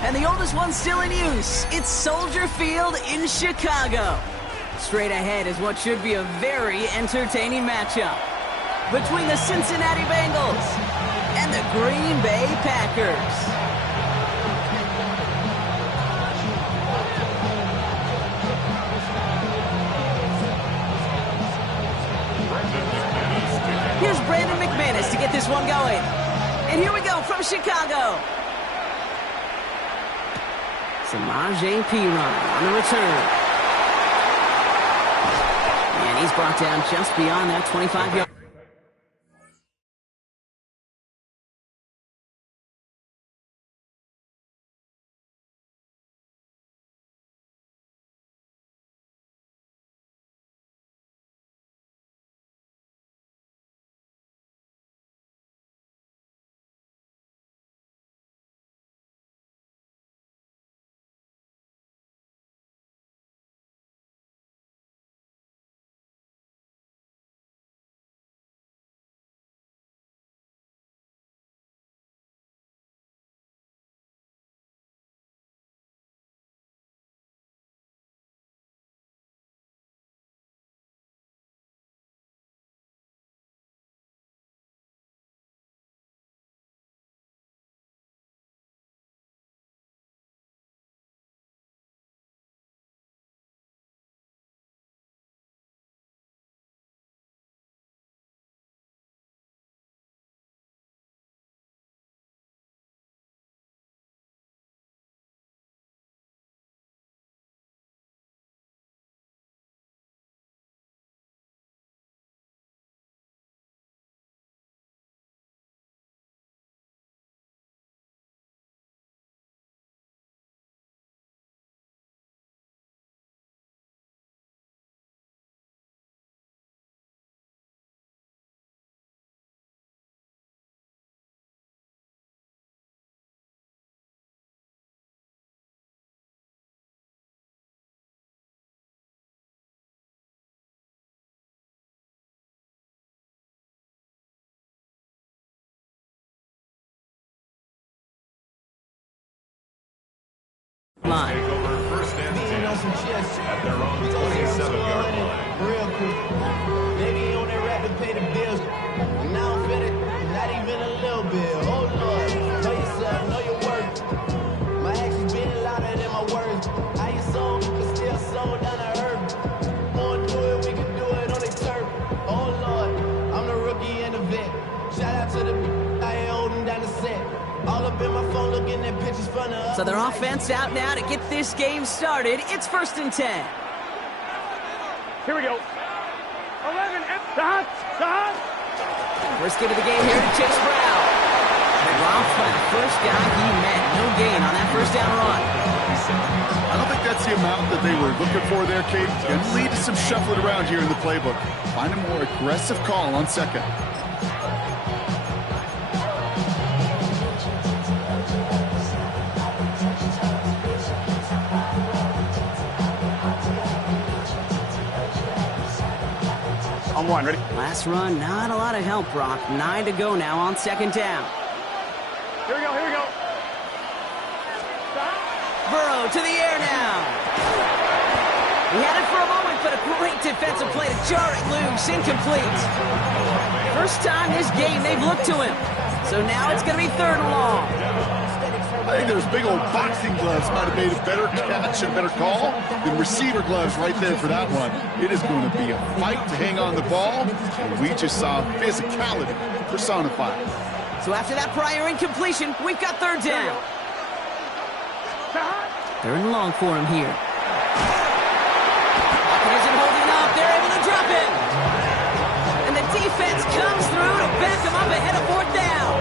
And the oldest one still in use. It's Soldier Field in Chicago. Straight ahead is what should be a very entertaining matchup between the Cincinnati Bengals and the Green Bay Packers. Here's Brandon McManus to get this one going. And here we go from Chicago. Samaje Perine on the return. And he's brought down just beyond that 25-yard. Line. Take over first and 10 at their own 27-yard line. Real quick. Maybe on that rap to pay the bills. Now I'm fitted, not even a little bit. Oh Lord, know yourself, know your worth. My actions being louder than my words. I ain't sold, but still sold down to earth. Wanna do it, we can do it on the turf. Oh Lord, I'm the rookie and the vet. Shout out to the I ain't holding down the set. All up in my phone looking at pictures from the So their offense out now to get this game started. It's 1st and 10. Here we go. 11, stop! First get of the game here to Chase Brown. Robbed by the first guy he met. No gain on that first down run. I don't think that's the amount that they were looking for there, Kate. Going to lead to some shuffling around here in the playbook. Find a more aggressive call on second. On one, ready? Last run, not a lot of help, Brock. 9 to go now on 2nd down. Here we go. Burrow to the air now. He had it for a moment, but a great defensive play to jar it loose. Incomplete. First time this game they've looked to him. So now it's going to be 3rd and long. I think those big old boxing gloves might have made a better catch and better call than receiver gloves right there for that one. It is going to be a fight to hang on the ball, and we just saw physicality personified. So after that prior incompletion, we've got 3rd down. 3rd and long for him here. Pocket isn't holding up. They're able to drop it. And the defense comes through to back him up ahead of 4th down.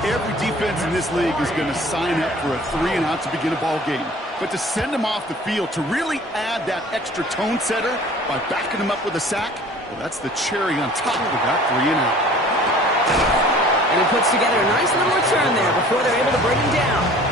Every defense in this league is going to sign up for a 3-and-out to begin a ball game. But to send him off the field, to really add that extra tone setter by backing him up with a sack, well, that's the cherry on top of that 3-and-out. And he puts together a nice little return there before they're able to bring him down.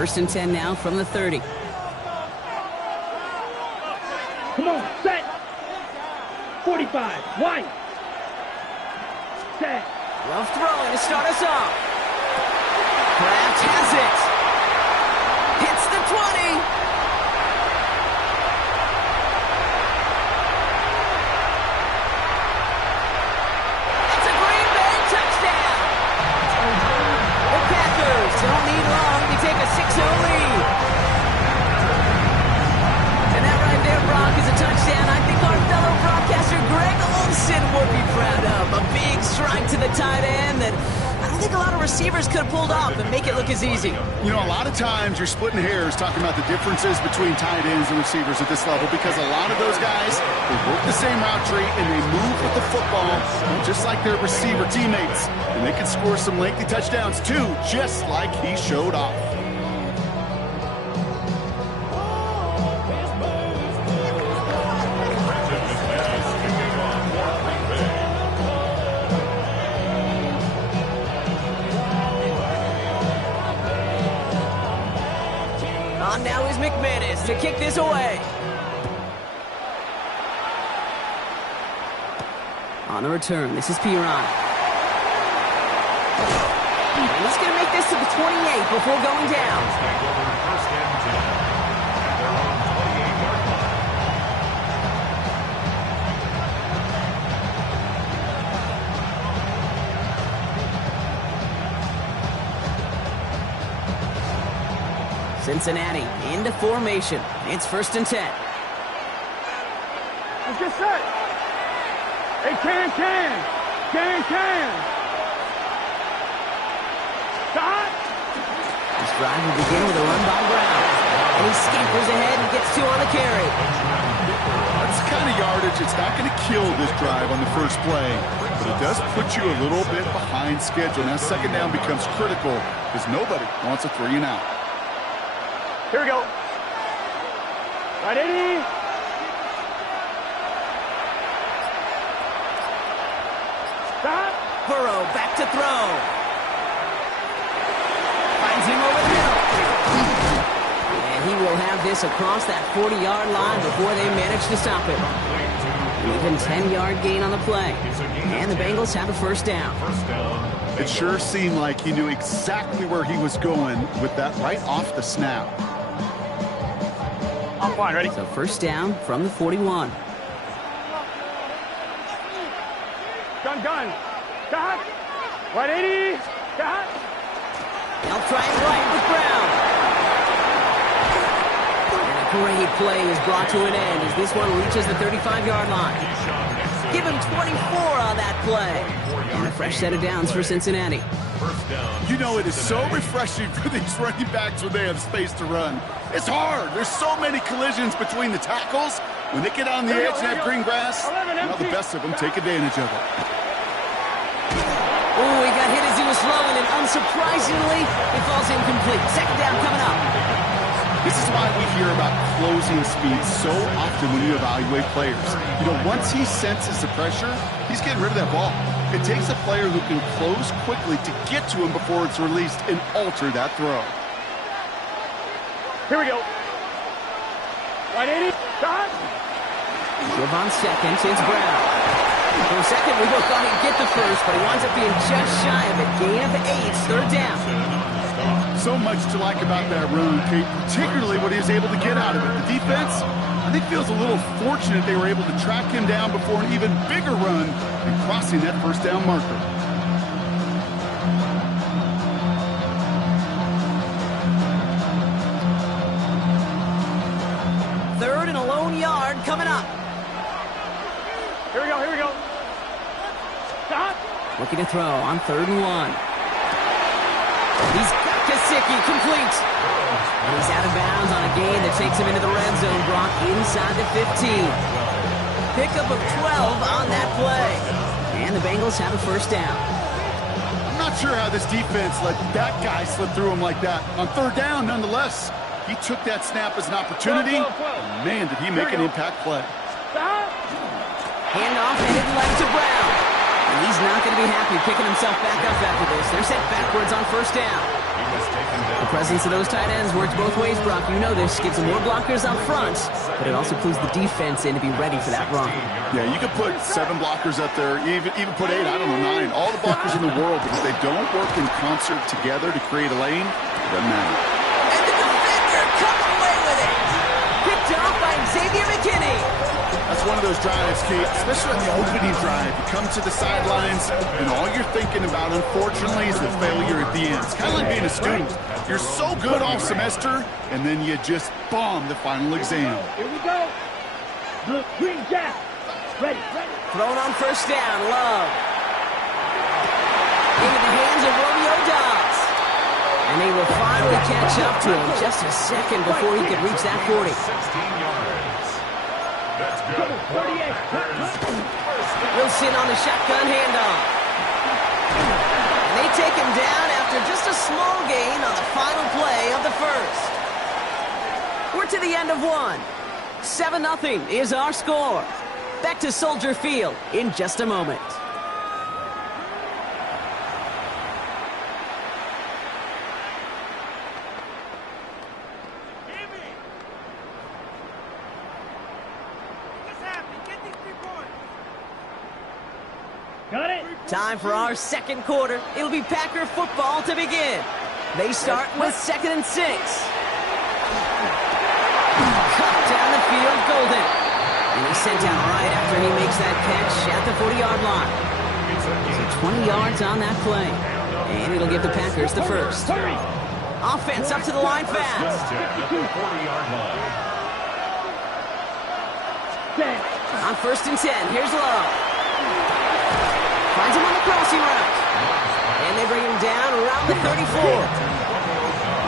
First and 10 now from the 30. Come on, set. 45, wide. Set. Rough throwing to start us off. Kraft has it. Hits the 20. It's a Green Bay touchdown. The Packers don't need long to take a 6-0 lead. And that right there, Brock, is a touchdown I think our fellow broadcaster Greg Olson would be proud of. A big strike to the tight end that I don't think a lot of receivers could have pulled off and make it look as easy. You know, a lot of times you're splitting hairs talking about the differences between tight ends and receivers at this level because a lot of those guys, they work the same route tree and they move with the football just like their receiver teammates. And they can score some lengthy touchdowns too, just like he showed off. On now is Mack Med to kick this away. On the return, this is Piron. And he's going to make this to the 28 before going down. First and 10. At their own 28-yard line. Cincinnati into formation. It's first and 10. Let's get set. Hey, can. Stop. This drive will begin with a run by Brown. And he scampers ahead and gets two on the carry. That's the kind of yardage. It's not going to kill this drive on the first play, but it does put you a little bit behind schedule. Now second down becomes critical because nobody wants a 3 and out. Here we go. Right, 80. Stop. Burrow back to throw. Finds him over the middle. And he will have this across that 40-yard line before they manage to stop it. An even 10-yard gain on the play. And the Bengals have a first down. It sure seemed like he knew exactly where he was going with that right off the snap. I'm fine, ready? So first down from the 41. Gun. Stop. Right, 80. Stop. They'll try and right with Brown. And a great play is brought to an end as this one reaches the 35-yard line. Give him 24 on that play. And a fresh set of downs for Cincinnati. You know, it is so refreshing for these running backs when they have space to run. It's hard. There's so many collisions between the tackles. When they get on the edge and have green grass, well, the best of them take advantage of it. Oh, he got hit as he was throwing, and unsurprisingly, it falls incomplete. Second down coming up. This is why we hear about closing speed so often when you evaluate players. You know, once he senses the pressure, he's getting rid of that ball. It takes a player who can close quickly to get to him before it's released and alter that throw. Here we go. Right, 80. Stop. Give on second, it's Brown. For a second, we both thought he'd get the first, but he winds up being just shy of it. Gain of 8, third down. So much to like about that run, Kate, particularly what he was able to get out of it. The defense, I think, feels a little fortunate they were able to track him down before an even bigger run and crossing that first down marker. Third and a lone yard coming up. Here we go. Stop. Looking to throw on 3rd and 1. He's got Gesicki, complete. And he's out of bounds on a gain that takes him into the red zone, Brock, inside the 15. Pickup of 12 on that play. And the Bengals have a first down. I'm not sure how this defense let that guy slip through him like that. On 3rd down, nonetheless, he took that snap as an opportunity. Man, did he make an impact play. Stop. Handoff headed left to Brown. And he's not going to be happy picking himself back up after this. They're set backwards on first down. The presence of those tight ends works both ways, Brock. You know this. Gives them more blockers up front, but it also clues the defense in to be ready for that run. Yeah, you could put 7 blockers up there, even put 8, I don't know, 9. All the blockers in the world, but if they don't work in concert together to create a lane, it doesn't matter. And the defender comes away with it. Picked off by Xavier McKinney. That's one of those drives, Kate, especially on the opening drive. You come to the sidelines, and all you're thinking about, unfortunately, is the failure at the end. It's kind of like being a student. You're so good all semester, and then you just bomb the final exam. Here we go. Blue, green, jack. Ready. Thrown on first down, Love. Into the hands of Romeo Dobbs. And they will finally catch up to him just a second before he could reach that 40. 16 yards. That's good. 38. Wilson on the shotgun handoff. And they take him down after just a small gain on the final play of the first. We're to the end of one. 7-0 is our score. Back to Soldier Field in just a moment. Got it. Time for our second quarter. It'll be Packer football to begin. They start with 2nd and 6. Cut down the field, Golden. And he's sent out right after he makes that catch at the 40-yard line. So 20 yards on that play. And it'll give the Packers the first. Hurry. Offense up to the line fast. At the 40-yard line. 10. On 1st and 10, here's Love. Finds him on the crossing route. And they bring him down around the 34.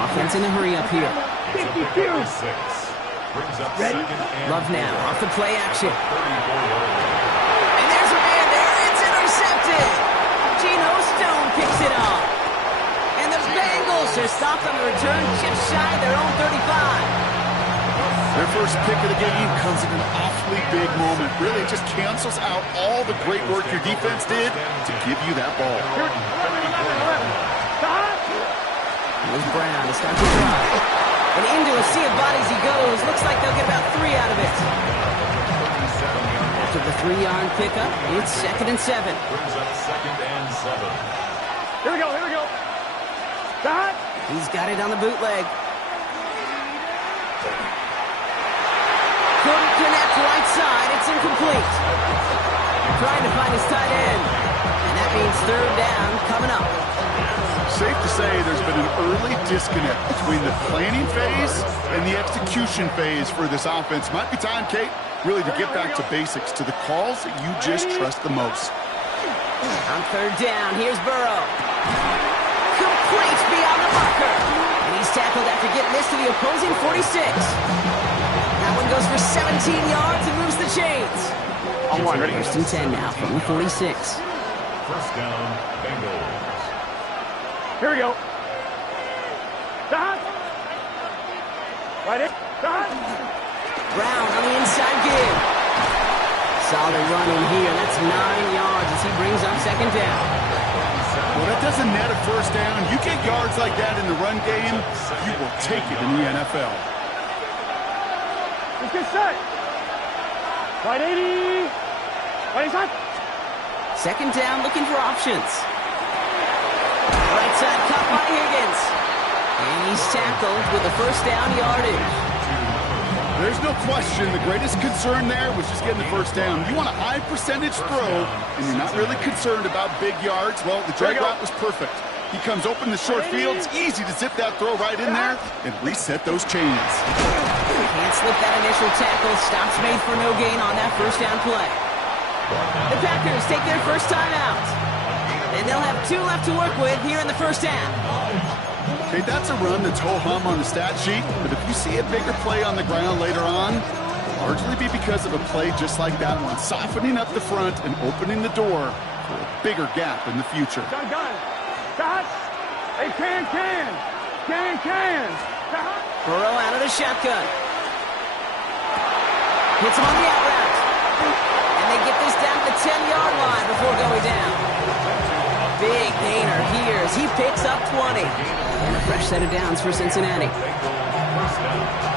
Offense in a hurry up here. 52. Brings up Ready? Love now off the play action. And there's a man there. It's intercepted. Geno Stone picks it up. And the Bengals are stopped on the return just shy of their own 35. Their first pick of the game comes at an awfully big moment. Really, it just cancels out all the great work your defense did to give you that ball. Here's Brown to start the drive. And into a sea of bodies he goes. Looks like they'll get about 3 out of it. After the 3-yard pickup, it's 2nd and 7. Brings up 2nd and 7. Here we go. Stop. He's got it on the bootleg. Couldn't connect right side. It's incomplete. Trying to find his tight end. And that means 3rd down coming up. Safe to say there's been an early disconnect between the planning phase and the execution phase for this offense. Might be time, Kate, really to get back to basics, to the calls that you just trust the most. On 3rd down, here's Burrow. Complete beyond the marker. And he's tackled after getting this to the opposing 46. That one goes for 17 yards and moves the chains. On 1, ready? 1st and 10 now from the 46. First down, Bengals. Here we go. Stop. Right in. Stop. Brown on the inside give. Solid run in here. That's 9 yards as he brings up 2nd down. Well, that doesn't net a first down. You get yards like that in the run game, you will take it in the NFL. Let's get set. Right 80. Right side. 2nd down, looking for options. Right side caught by Higgins. And he's tackled with the 1st down yardage. There's no question the greatest concern there was just getting the first down. You want a high percentage throw, and you're not really concerned about big yards. Well, the drag route was perfect. He comes open the short field. It's easy to zip that throw right in there and reset those chains. Can't slip that initial tackle. Stops made for no gain on that 1st down play. The Packers take their first time out. And they'll have 2 left to work with here in the 1st half. Okay, that's a run that's ho-hum on the stat sheet, but if you see a bigger play on the ground later on, it'll largely be because of a play just like that one, softening up the front and opening the door for a bigger gap in the future. Gun. Stop. Hey, can. Stop. Burrow out of the shotgun. Hits him on the out route. And they get this down to the 10-yard line before going down. big gainer here as he picks up 20. And a fresh set of downs for Cincinnati. First down.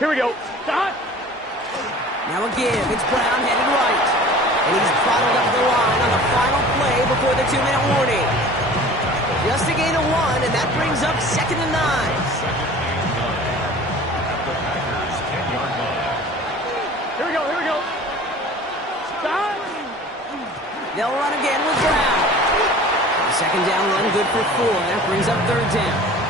Here we go. Start. Now a give. It's Brown headed right. And he's bottled up the line on the final play before the 2-minute warning. Just a gain of 1, and that brings up 2nd and 9. At the Packers' 10-yard line. Here we go. Here we go. Start. They'll run again with Brown. The 2nd down run good for 4. That brings up 3rd down.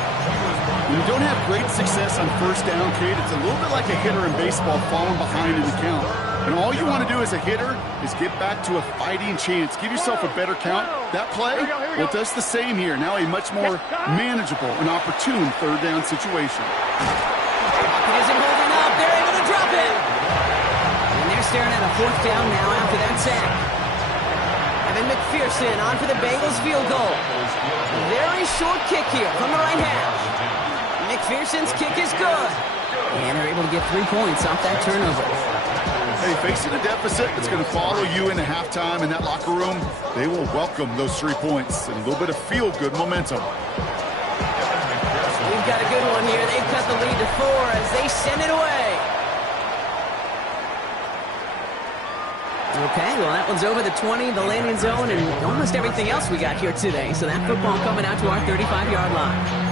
When you don't have great success on 1st down, Kate, it's a little bit like a hitter in baseball falling behind in the count. And all you want to do as a hitter is get back to a fighting chance. Give yourself a better count. That play, well, it does the same here. Now a much more manageable and opportune 3rd down situation. He isn't holding up. They're able to drop it. And they're staring at a 4th down now after that sack. Evan McPherson on for the Bengals field goal. A very short kick here from the right hash. McPherson's kick is good. And they're able to get 3 points off that turnover. Hey, facing a deficit that's going to follow you into halftime in that locker room, they will welcome those 3 points and a little bit of feel-good momentum. We've got a good one here. They've cut the lead to 4 as they send it away. Okay, well, that one's over the 20, the landing zone, and almost everything else we got here today. So that football coming out to our 35-yard line.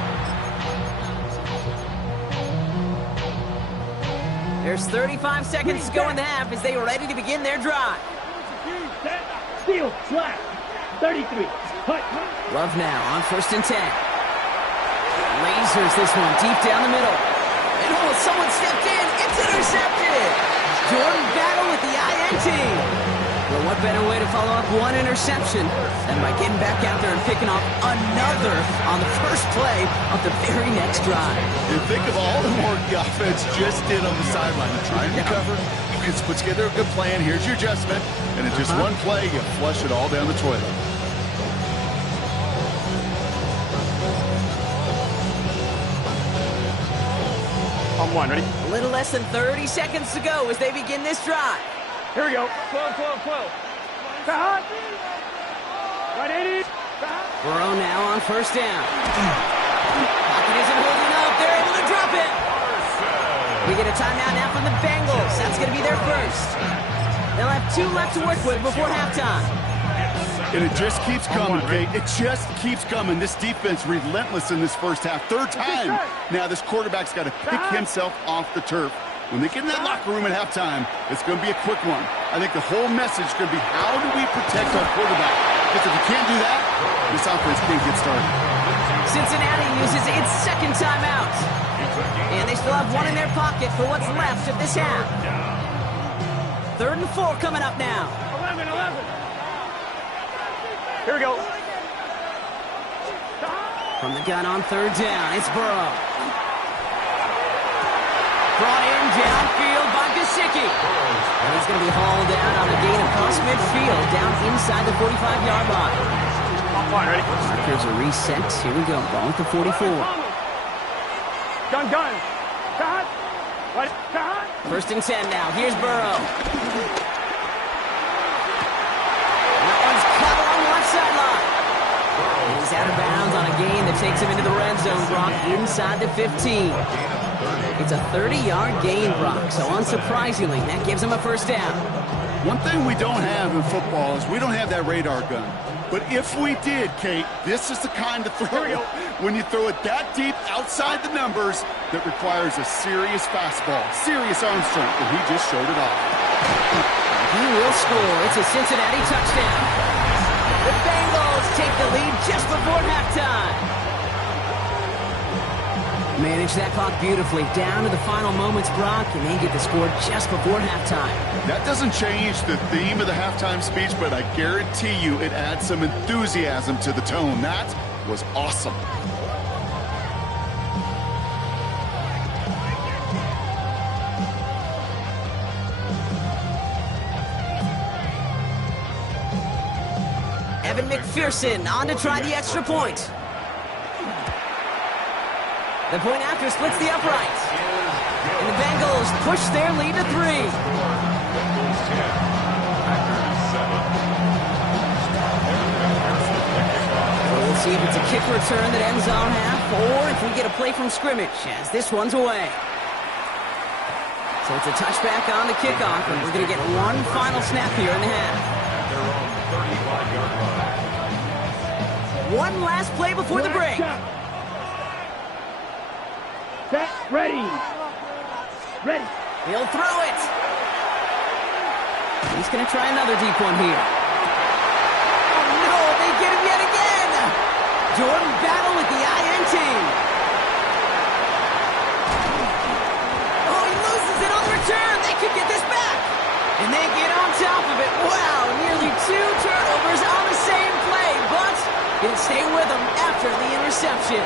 There's 35 seconds to go in the half as they are ready to begin their drive. Steal, slap, 33. Cut. Love now on 1st and 10. Lasers this one deep down the middle. And oh, someone stepped in. It's intercepted. Jordan Battle with the INT. Well, what better way to follow up one interception than by getting back out there and picking off another on the first play of the very next drive. And think of all the more the offense just did on the sideline. They're trying to recover. You can put together a good plan. Here's your adjustment. And in just one play, you flush it all down the toilet. On 1, ready? A little less than 30 seconds to go as they begin this drive. Here we go. 12. Start. Right 80. Burrow now on 1st down. Pocket isn't holding up. They're able to drop it. We get a timeout now from the Bengals. That's going to be their first. They'll have 2 left to work with before halftime. And it just keeps coming, Kate. It just keeps coming. This defense relentless in this first half. 3rd time now this quarterback's got to pick himself off the turf. When they get in that locker room at halftime, it's going to be a quick one. I think the whole message is going to be, how do we protect our quarterback? Because if you can't do that, this offense can't get started. Cincinnati uses its 2nd timeout. And they still have 1 in their pocket for what's left of this half. 3rd and 4 coming up now. 11. Here we go. From the gun on 3rd down, it's Burrow. Brought in downfield by Gesicki. And he's going to be hauled down on a gain across midfield, down inside the 45-yard line. On 1, ready? Here's a reset. Here we go. Ball at the 44. Gun. Start. Right. Start. 1st and 10 now. Here's Burrow. That one's caught along the left sideline. He's out of bounds on a gain that takes him into the red zone, Brock, inside the 15. It's a 30-yard gain, Brock, so unsurprisingly, that gives him a 1st down. One thing we don't have in football is we don't have that radar gun. But if we did, Kate, this is the kind of throw when you throw it that deep outside the numbers that requires a serious fastball, serious arm strength, and he just showed it off. He will score. It's a Cincinnati touchdown. The Bengals take the lead just before halftime. Manage that clock beautifully. Down to the final moments, Brock, and they get the score just before halftime. That doesn't change the theme of the halftime speech, but I guarantee you it adds some enthusiasm to the tone. That was awesome. Evan McPherson on to try the extra point. The point after splits the uprights. And the Bengals push their lead to 3. So we'll see if it's a kick return that ends on half, or if we get a play from scrimmage, as this one's away. So it's a touchback on the kickoff, and we're going to get one final snap here in the half. At their own 35-yard line. One last play before the break. Set, ready. Ready. He'll throw it. He's going to try another deep one here. Oh, no, they get him yet again. Jordan battle with the INT. Oh, he loses it on the return. They could get this back. And they get on top of it. Wow, nearly 2 turnovers on the same play, but he'll stay with them after the interception.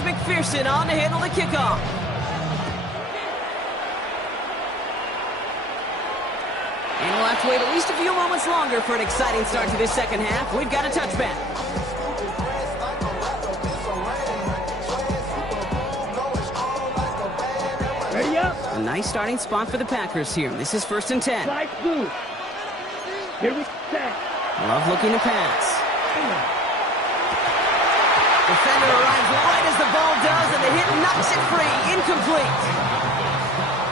McPherson on to handle the kickoff. And we'll have to wait at least a few moments longer for an exciting start to this second half. We've got a touchback. Ready up. A nice starting spot for the Packers here. This is 1st and 10. Slide through. Here we set. Love looking to pass. Defender arrives right as the ball does, and the hit knocks it free. Incomplete.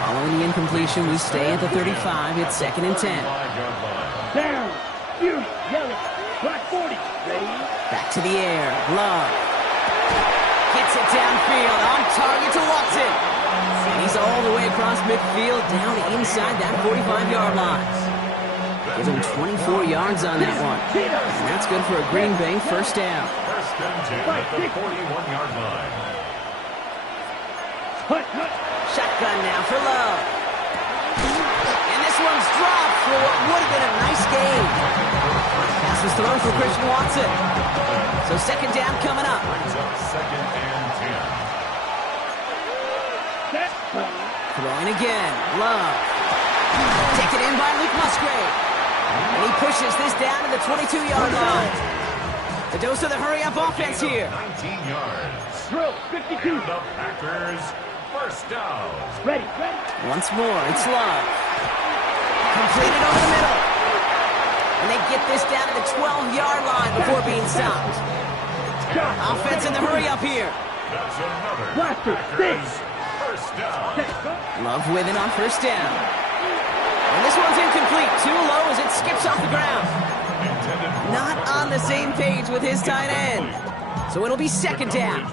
Following the incompletion, we stay at the 35. It's 2nd and 10. Down. Fury. Yellow. Black 40. Ready. Back to the air. Love. Gets it downfield. On target to Watson. And he's all the way across midfield, down inside that 45-yard line. Give him 24 yards on that one. And that's good for a Green Bay first down. 1st and 10 at the 41-yard line. Shotgun now for Love. And this one's dropped for what would have been a nice gain. Pass was thrown for Christian Watson. So 2nd down coming up. Brings up 2nd and 10. Throwing again. Love. Taken in by Luke Musgrave. And he pushes this down to the 22-yard line. The dose of the hurry-up offense here. 19 yards. Drill. 52. The Packers first down. Ready. Once more, it's Love. Completed over the middle. And they get this down to the 12-yard line before being stopped. Offense in the hurry-up here. That's another Blaster. Packers first down. Love with it on 1st down. And this one's incomplete. Too low as it skips off the ground. Not on the same page with his tight end. So it'll be 2nd down.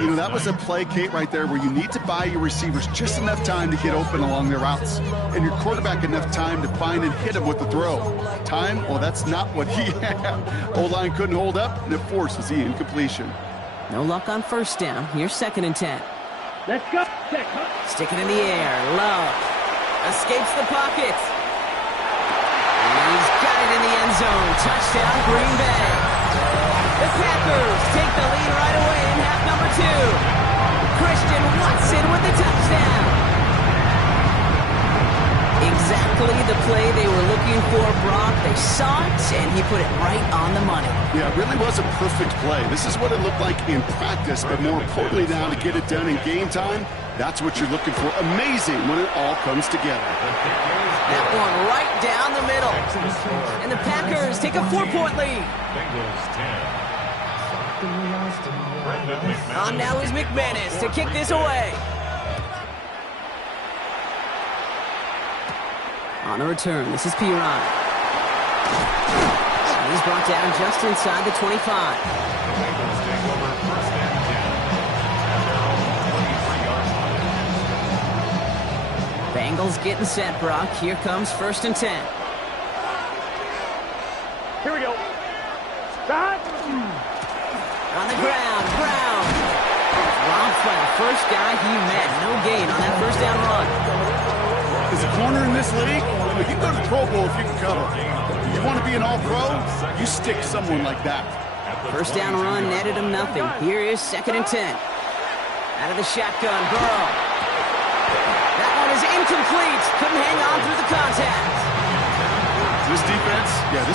You know, that was a play, Kate, right there where you need to buy your receivers just enough time to get open along their routes. And your quarterback enough time to find and hit him with the throw. Time? Well, that's not what he had. O-line couldn't hold up, and it forces the incompletion. No luck on 1st down. Here's 2nd and 10. Let's go. Stick it in the air. Love. Escapes the pocket. And he's got it in the end zone. Touchdown, Green Bay. The Packers take the lead right away in half number 2. Christian Watson with the touchdown. Exactly the play they were looking for, Brock. They saw it, and he put it right on the money. Yeah, it really was a perfect play. This is what it looked like in practice, but more importantly now to get it done in game time, that's what you're looking for. Amazing when it all comes together. That one right down the middle. And the Packers take a 4-point lead. Bengals 10. On now is McManus to kick this away. On the return, this is Piron. He's brought down just inside the 25. The Bengals take over 1st and 10 at their own 23-yard line. Bengals getting set, Brock. Here comes 1st and 10. Here we go. Stop. On the ground, Brown. Robbed by the first guy he met. No gain on that 1st down run. As a corner in this league, you can go to the Pro Bowl if you can cover. You want to be an all-pro, you stick someone like that. 1st down run netted him nothing. Here is 2nd and 10. Out of the shotgun, Burrow. That one is incomplete. Couldn't hang on through the contact. This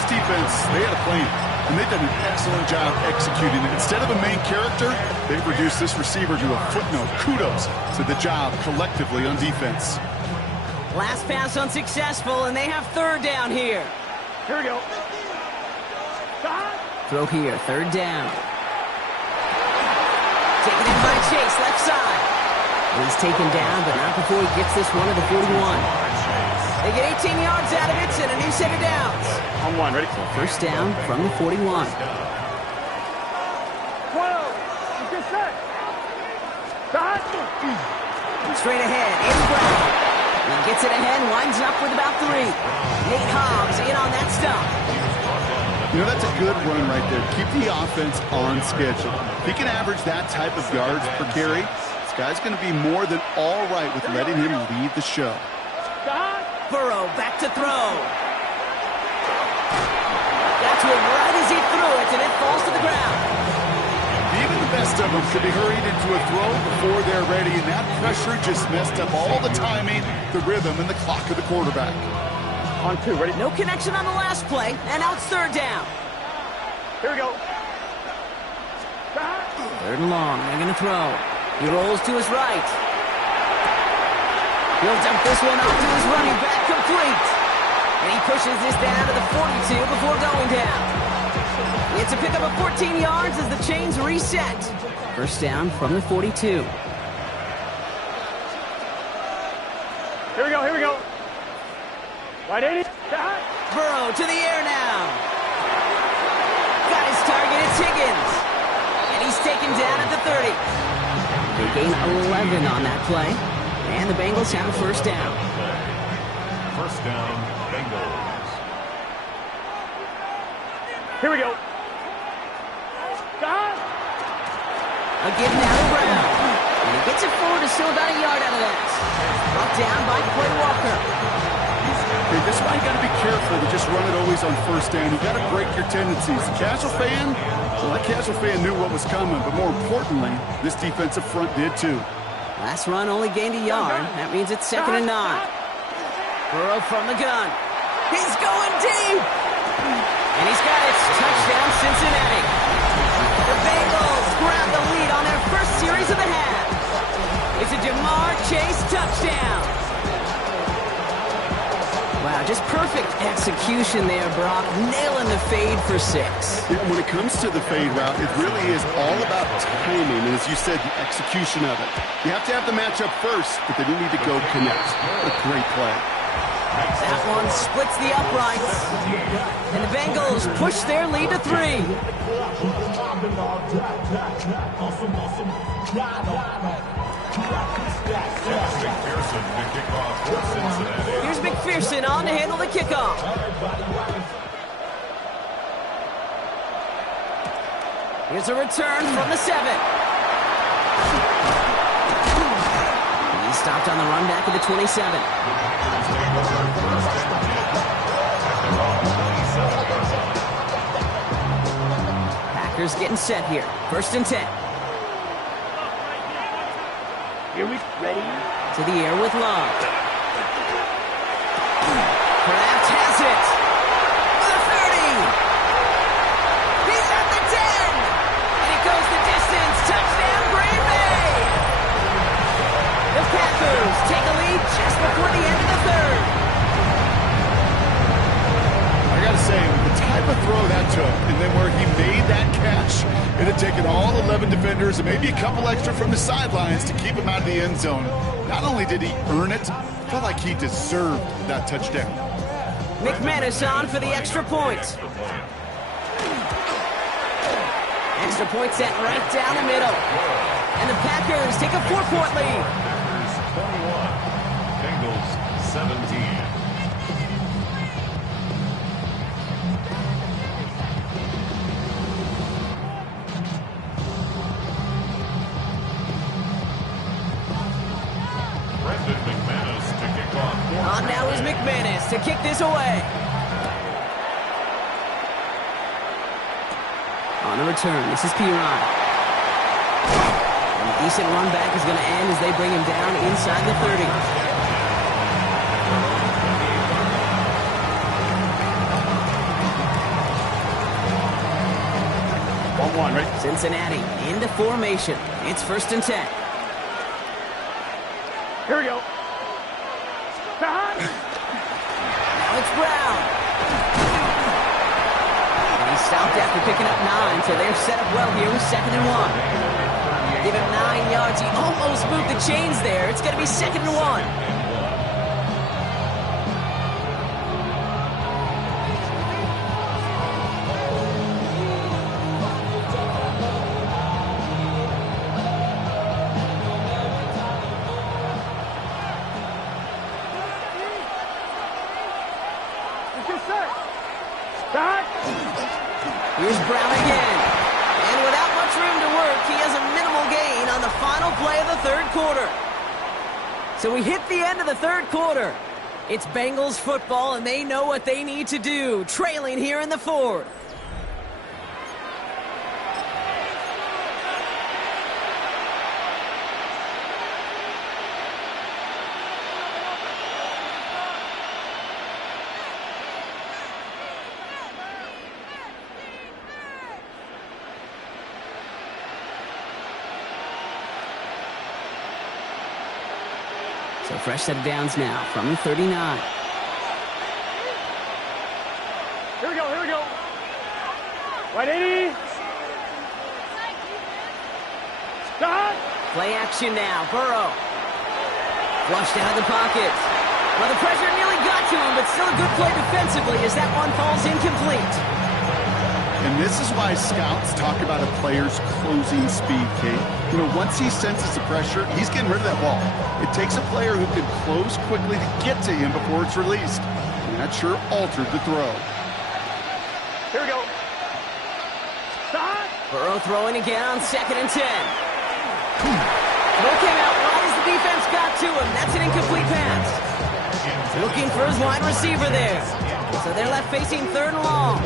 defense, they had a plan, and they've done an excellent job executing it. Instead of a main character, they've reduced this receiver to a footnote. Kudos to the job collectively on defense. Last pass unsuccessful, and they have third down here. Here we go. Throw here, third down. Taken in by Chase, left side. He's taken down, but not before he gets this one to the 41. They get 18 yards out of it and a new set of downs. On one, ready? So first down from the 41. 12. Get set. Start. Straight ahead, it's Brown. He gets it ahead, lines up with about 3. Nate Hobbs in on that stop. You know, that's a good run right there. Keep the offense on schedule. If he can average that type of yards per carry, this guy's going to be more than all right with letting him lead the show. Burrow back to throw. Got to him right as he threw it, and it falls to the ground. Even the best of them could be hurried into a throw before they're ready, and that pressure just messed up all the timing, the rhythm, and the clock of the quarterback. On 2, ready? No connection on the last play, and now it's third down. Here we go. Third and long, they're going to throw. He rolls to his right. He'll dump this one off to his running back, complete. And he pushes this down to the 42 before going down. It's a pickup of 14 yards as the chains reset. First down from the 42. Here we go, here we go. Right 80. Burrow to the air now. Got his target, it's Higgins. And he's taken down at the 30. They gain 11 on that play. And the Bengals have a first down. First down, Bengals. Here we go. A give now to Brown. And he gets it forward to still about a yard out of that. Brought down by Quay Walker. Okay, this is why you got to be careful to just run it always on first down. You got to break your tendencies. The casual fan, well, the casual fan knew what was coming, but more importantly, this defensive front did too. Last run only gained a yard. That means it's 2nd and 9. Burrow from the gun. He's going deep. And he's got it. Touchdown, Cincinnati. The Bengals grab the lead on their first series of the half. It's a Jamar Chase touchdown. Wow, just perfect execution there, Brock. Nailing the fade for 6. Yeah, when it comes to the fade route, it really is all about timing, and as you said, the execution of it. You have to have the matchup first, but then you need to go connect. A great play. That one splits the uprights. And the Bengals push their lead to 3. McPherson to kick off for Cincinnati. Here's McPherson on to handle the kickoff. Here's a return from the 7. He stopped on the run back at the 27. Packers getting set here. 1st and 10. Here we ready. To the air with Love. Kraft has it. For the 30. He's at the 10. And it goes the distance. Touchdown, Green Bay. The Packers take a lead just before the end of the 3rd. I got to say, the type of throw that took, and then where he made that catch, it had taken all 11 defenders and maybe a couple extra from the sidelines to keep him out of the end zone. Not only did he earn it, I felt like he deserved that touchdown. McManus on for the extra point. Extra point set right down the middle. And the Packers take a 4-point lead. Packers 21, Bengals 17. On now is McManus to kick this away. On the return, this is Piron. And a decent run back is going to end as they bring him down inside the 30. one, ready? Cincinnati into formation. It's 1st and 10. Here we go. Now it's Brown. And he stopped after picking up 9, so they're set up well here with 2nd and 1. Give him 9 yards. He almost moved the chains there. It's going to be 2nd and 1. Here's Brown again. And without much room to work, he has a minimal gain on the final play of the 3rd quarter. So we hit the end of the 3rd quarter. It's Bengals football, and they know what they need to do, trailing here in the 4th. So fresh set of downs now from the 39. Here we go, here we go. Right 80. Stop. Play action now. Burrow. Flushed out of the pocket. Well, the pressure nearly got to him, but still a good play defensively as that one falls incomplete. And this is why scouts talk about a player's closing speed, Kate. You know, once he senses the pressure, he's getting rid of that ball. It takes a player who can close quickly to get to him before it's released. And that sure altered the throw. Here we go. Stop. Burrow throwing again on 2nd and 10. Throw came out wide as the defense got to him. That's an incomplete pass. Looking for his wide receiver there. So they're left facing 3rd and long.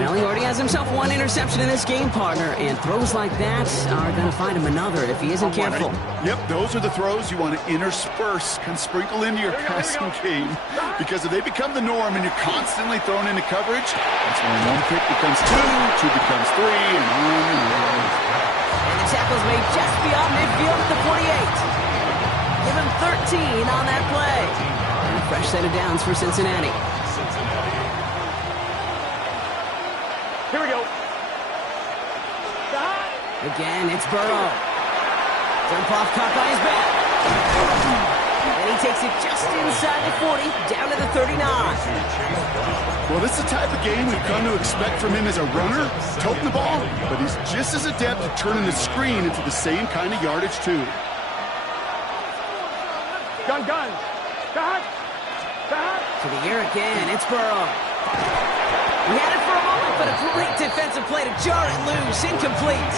Well, he already has himself 1 interception in this game, partner, and throws like that are going to find him another if he isn't careful. Yep, those are the throws you want to intersperse, can sprinkle into your passing game. Because if they become the norm and you're constantly thrown into coverage, that's when 1 pick becomes 2, 2 becomes 3, and on and on. And the tackle's made just beyond midfield at the 48. Give him 13 on that play. And a fresh set of downs for Cincinnati. Here we go. Again, it's Burrow. Dump off, caught by his back. And he takes it just inside the 40, down to the 39. Well, this is the type of game we've come to expect from him as a runner, toting the ball, but he's just as adept at turning the screen into the same kind of yardage, too. Gun. Stop. To the air again, it's Burrow. He had it for a moment, but a great defensive play to jar it loose. Incomplete.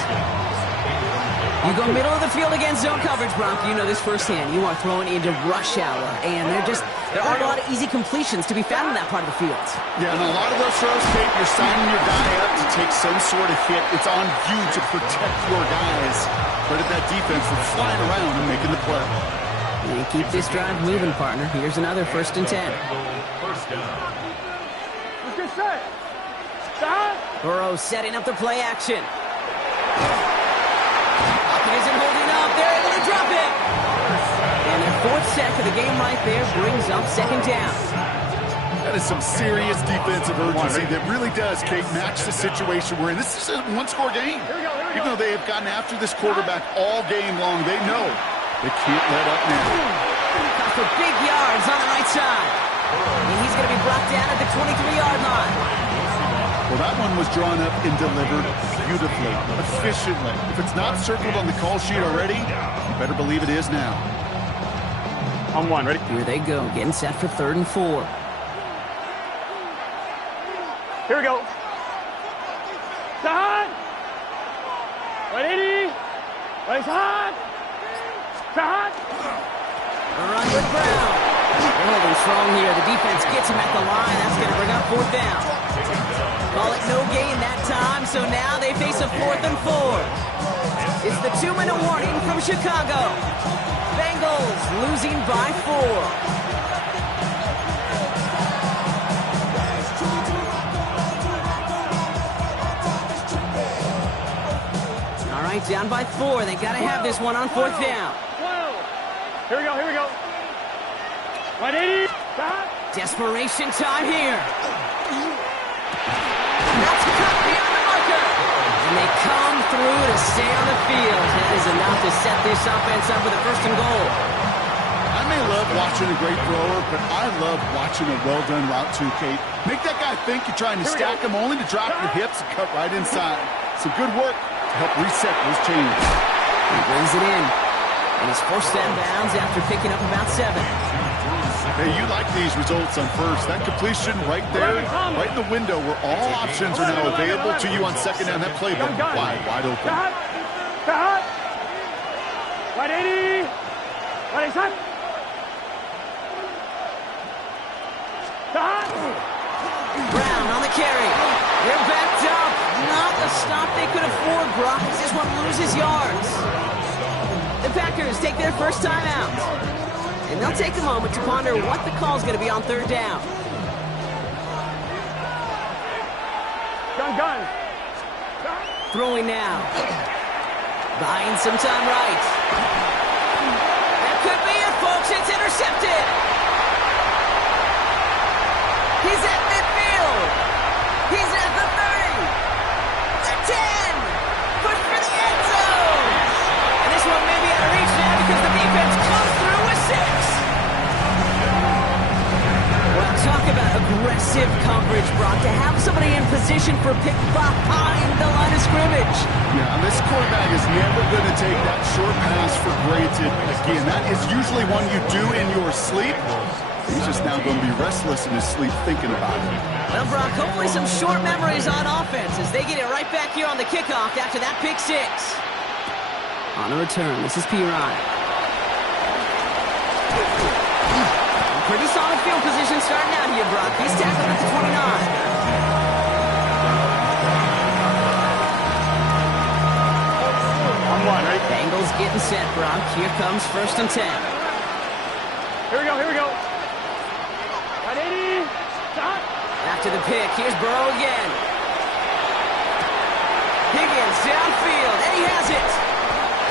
You go middle of the field against zone coverage, Bronk. You know this firsthand. You are throwing into rush hour, and there aren't a lot of easy completions to be found in that part of the field. Yeah, and a lot of those throws, Kate, you're signing your guy up to take some sort of hit. It's on you to protect your guys. Credit that defense for flying around and making the play. And keep this drive moving, partner. Here's another 1st and 10. First down. Let's get set. Stop. Burrow setting up the play action. Pocket isn't holding up. They're able to drop it. And their 4th sack of the game right there brings up 2nd down. That is some serious defensive urgency that really does, Kate, match the situation we're in. This is a 1-score game. Even though they have gotten after this quarterback all game long, they know they can't let up now. Cost for big yards on the right side. And he's going to be brought down at the 23-yard line. Well, that one was drawn up and delivered beautifully, efficiently. If it's not circled on the call sheet already, you better believe it is now. On 1, ready? Here they go, getting set for 3rd and 4. Here we go. Stop. Right 80. Right hot. Stop. A run with Brown. They're holding strong here. The defense gets him at the line. That's going to bring up 4th down. Call it no gain that time, so now they face a 4th and 4. It's the 2-minute warning from Chicago. Bengals losing by 4. down by 4. They got to have this one on 4th down. Here we go, here we go. 180. Desperation time here. That's cut beyond the marker. And they come through to stay on the field. That is enough to set this offense up with a 1st and goal. I may love watching a great thrower, but I love watching a well-done route too, Kate. Make that guy think you're trying to stack him only to drop your hips and cut right inside. Some good work to help reset those chains. He brings it in. And he's forced out of bounds after picking up about 7. Hey, you like these results on 1st. That completion right there, right in the window where all options are now available to you on 2nd down. That playbook wide open. 180. 180. Brown on the carry. They're backed up. Not a stop they could afford, Brock. This one loses yards. The Packers take their first timeout. And they'll take a moment to ponder what the call is going to be on 3rd down. Gun. Throwing now. Buying some time right. That could be it, folks. It's intercepted. He's at midfield. He's at the 30. The 10. Push for the end zone. And this one may be out of reach now because the defense comes through with 6. Well, talk about aggressive coverage, Brock. To have somebody in position for pick behind the line of scrimmage. Yeah, this quarterback is never going to take that short pass for granted. Again, that is usually one you do in your sleep. He's just now going to be restless in his sleep thinking about it. Well, Brock, hopefully some short memories on offense as they get it right back here on the kickoff after that pick 6. On the return, this is Piron. Pretty solid field position starting out here, Brock. He's tackled at the 29. On 1, right? Bengals getting set, Brock. Here comes 1st and 10. Here we go, here we go. 180. After the pick, here's Burrow again. Higgins downfield, and he has it.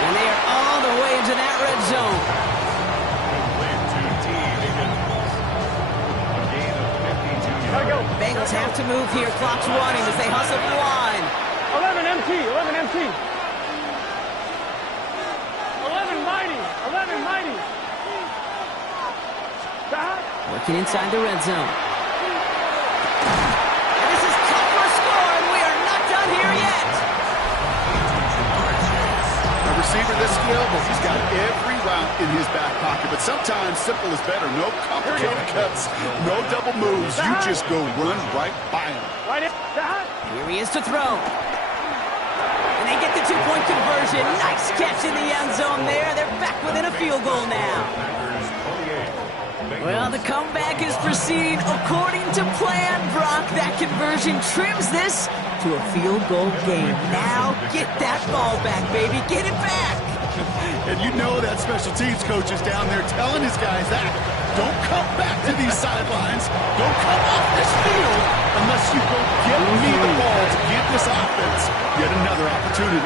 And they are all the way into that red zone. Bengals have to move here. Clock's running as they hustle the line. 11 MT. 11 mighty. Working inside the red zone. And this is cut for a score, and we are not done here yet. A receiver this skilled, well, he's got every route in his back pocket, but sometimes simple is better. No complicated cuts, no double moves. You just go run right by him. Here he is to throw. And they get the 2-point conversion. Nice catch in the end zone there. They're back within a field goal now. Well, the comeback is proceeding according to plan, Brock. That conversion trims this to a field goal game. Now get that ball back, baby. Get it back. And you know that special teams coach is down there telling his guys that. Don't come back to these sidelines. Don't come off this field unless you go get me the ball to give this offense yet another opportunity.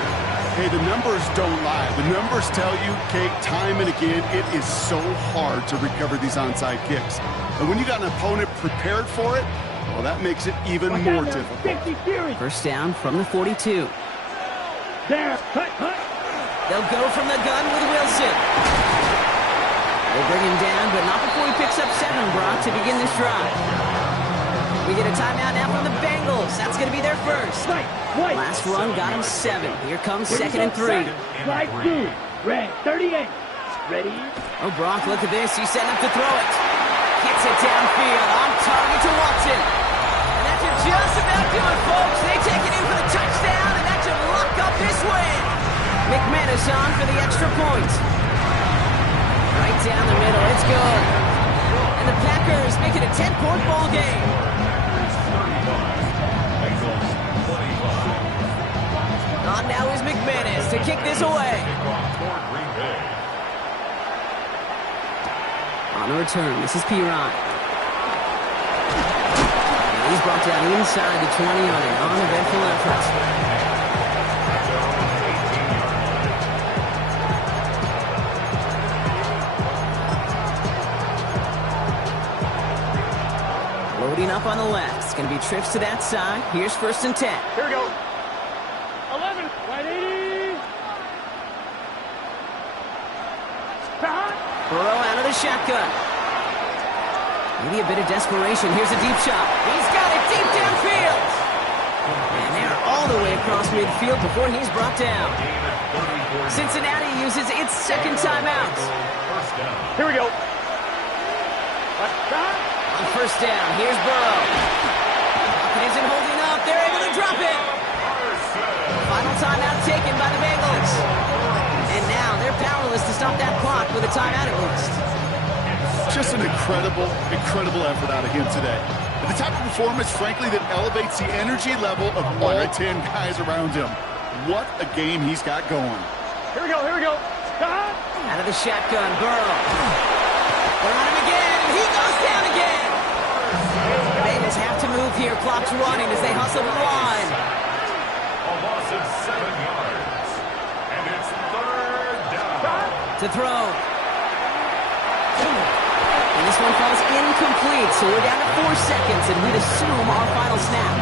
Hey, the numbers don't lie. The numbers tell you, Kate, time and again, it is so hard to recover these onside kicks. And when you got an opponent prepared for it, well, that makes it even more difficult. First down from the 42. There. Cut. They'll go from the gun with Wilson. They bring him down, but not before he picks up 7, Brock, to begin this drive. We get a timeout now from the Bengals. That's going to be their first. Last run got him 7. Here comes 2nd and 3. Right through. Red 38. Ready? Oh, Brock, look at this. He's setting up to throw it. Gets it downfield. On target to Watson. And that should just about do it, folks. They take it in for the touchdown, and that should lock up this win. Mack Med is on for the extra point. Right down the middle. It's good. And the Packers make it a 10-point ball game. On now is McManus to kick this away. On the return, this is Piron. He's brought down inside the 20 on an uneventful effort. Loading up on the left. It's going to be trips to that side. Here's 1st and 10. Here we go. 11. Right 80. Burrow out of the shotgun. Maybe a bit of desperation. Here's a deep shot. He's got it deep downfield. And they're all the way across midfield before he's brought down. Cincinnati uses its 2nd timeout. Here we go. On 1st down, here's Burrow. It isn't holding up. They're able to drop it. Final timeout taken by the Bengals. And now they're powerless to stop that clock with a timeout at least. Just an incredible effort out of him today. And the type of performance, frankly, that elevates the energy level of all 10 guys around him. What a game he's got going. Here we go, here we go. Out of the shotgun, Burrow. They're on him again, and he goes down again. Bengals have to move here. Clock's running as they hustle the line. A loss of 7 yards. And it's 3rd down. To throw. And this one falls incomplete, so we're down to 4 seconds, and we'd assume our final snap.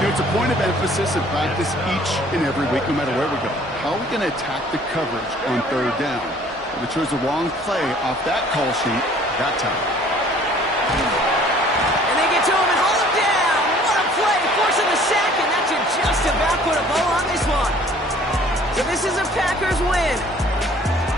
You know, it's a point of emphasis in practice each and every week, no matter where we go. How are we going to attack the coverage on 3rd down? Well, they chose the wrong play off that call sheet that time. And they get to him and haul him down. What a play, forcing the sack, and that should just about put a bow on this one. So this is a Packers win.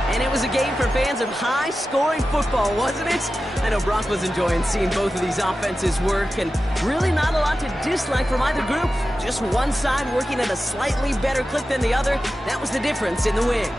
And it was a game for fans of high-scoring football, wasn't it? I know Brock was enjoying seeing both of these offenses work, and really not a lot to dislike from either group. Just one side working at a slightly better clip than the other. That was the difference in the win.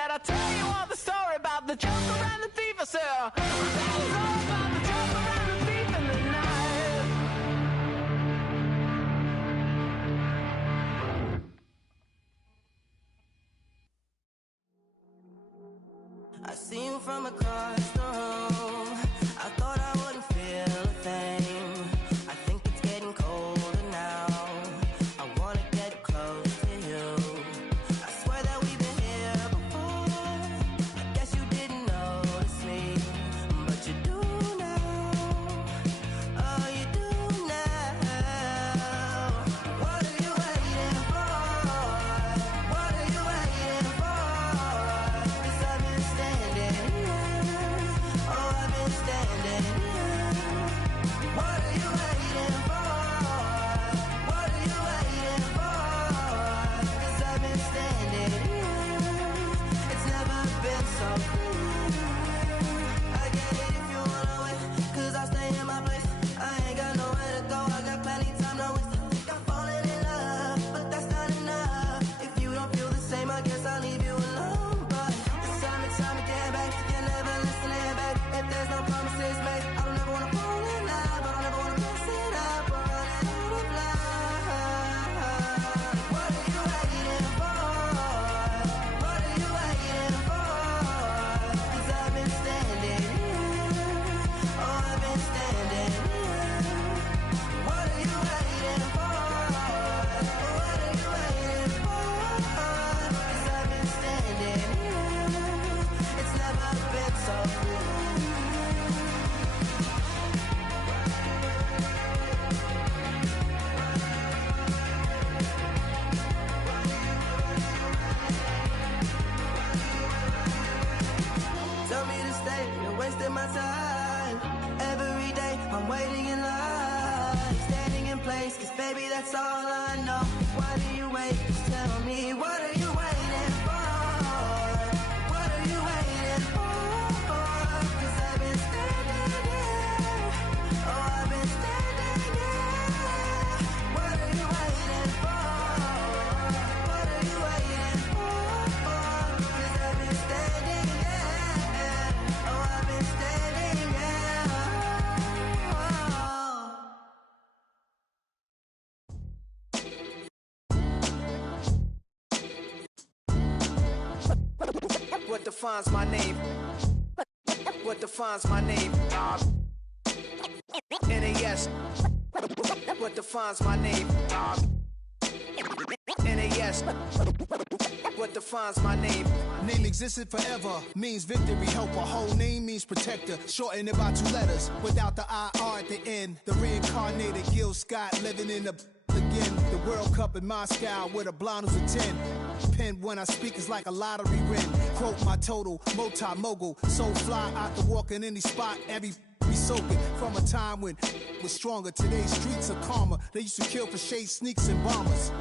said, I'll tell you all the story about the joker and the thief. I said, I'll tell you all about the joker and the thief in the night. I see you from across the room. I thought I wouldn't feel a thing. I think it's getting colder now. I wanna get close to you. I swear that we've been here before. I guess you didn't notice me, but you do now. Oh, you do now. What are you waiting for? What are you waiting for? 'Cause I've been standing here. Oh, I've been standing here. What are you waiting for? What are you waiting for? 'Cause I've been standing here. It's never been so clear. I get it if you wanna wait, 'cause I'll stay in my place. I ain't got nowhere to go, I got plenty time to waste. I think I'm falling in love, but that's not enough. If you don't feel the same, I guess I'll leave you alone. But it's time to get back. You're never listening, babe. If there's no promises made, I don't ever wanna fall in love. I don't ever wanna mess it up. We're running out of love. What are you waiting for? What are you waiting for? 'Cause I've been standing here. Oh, I've been standing here. What are you waiting for? What are you waiting for? 'Cause I've been standing here. It's never been so clear. Tell me to stay, you're wasting my time. Every day I'm waiting in line, standing in place, 'cause baby that's all I know. Why do you wait? Just tell me, what are you waiting for? What are you waiting for? 'Cause I've been standing here. Oh, I've been standing here. What are you waiting for? What are you waiting for? 'Cause I've been standing here. Oh, I've been standing here. What defines my name? What defines my name? NAS. What defines my name? NAS. What defines my name? Name existed forever, means victory, helper. Whole name means protector, shorten it by 2 letters, without the IR at the end. The reincarnated Gil Scott living in the again. The World Cup in Moscow with a blonde who's a 10. Pen when I speak is like a lottery win. Quote my total, multi-mogul, so fly out to walk in any spot, every be soaking from a time when was stronger. Today's streets are calmer. They used to kill for shade sneaks and bombers.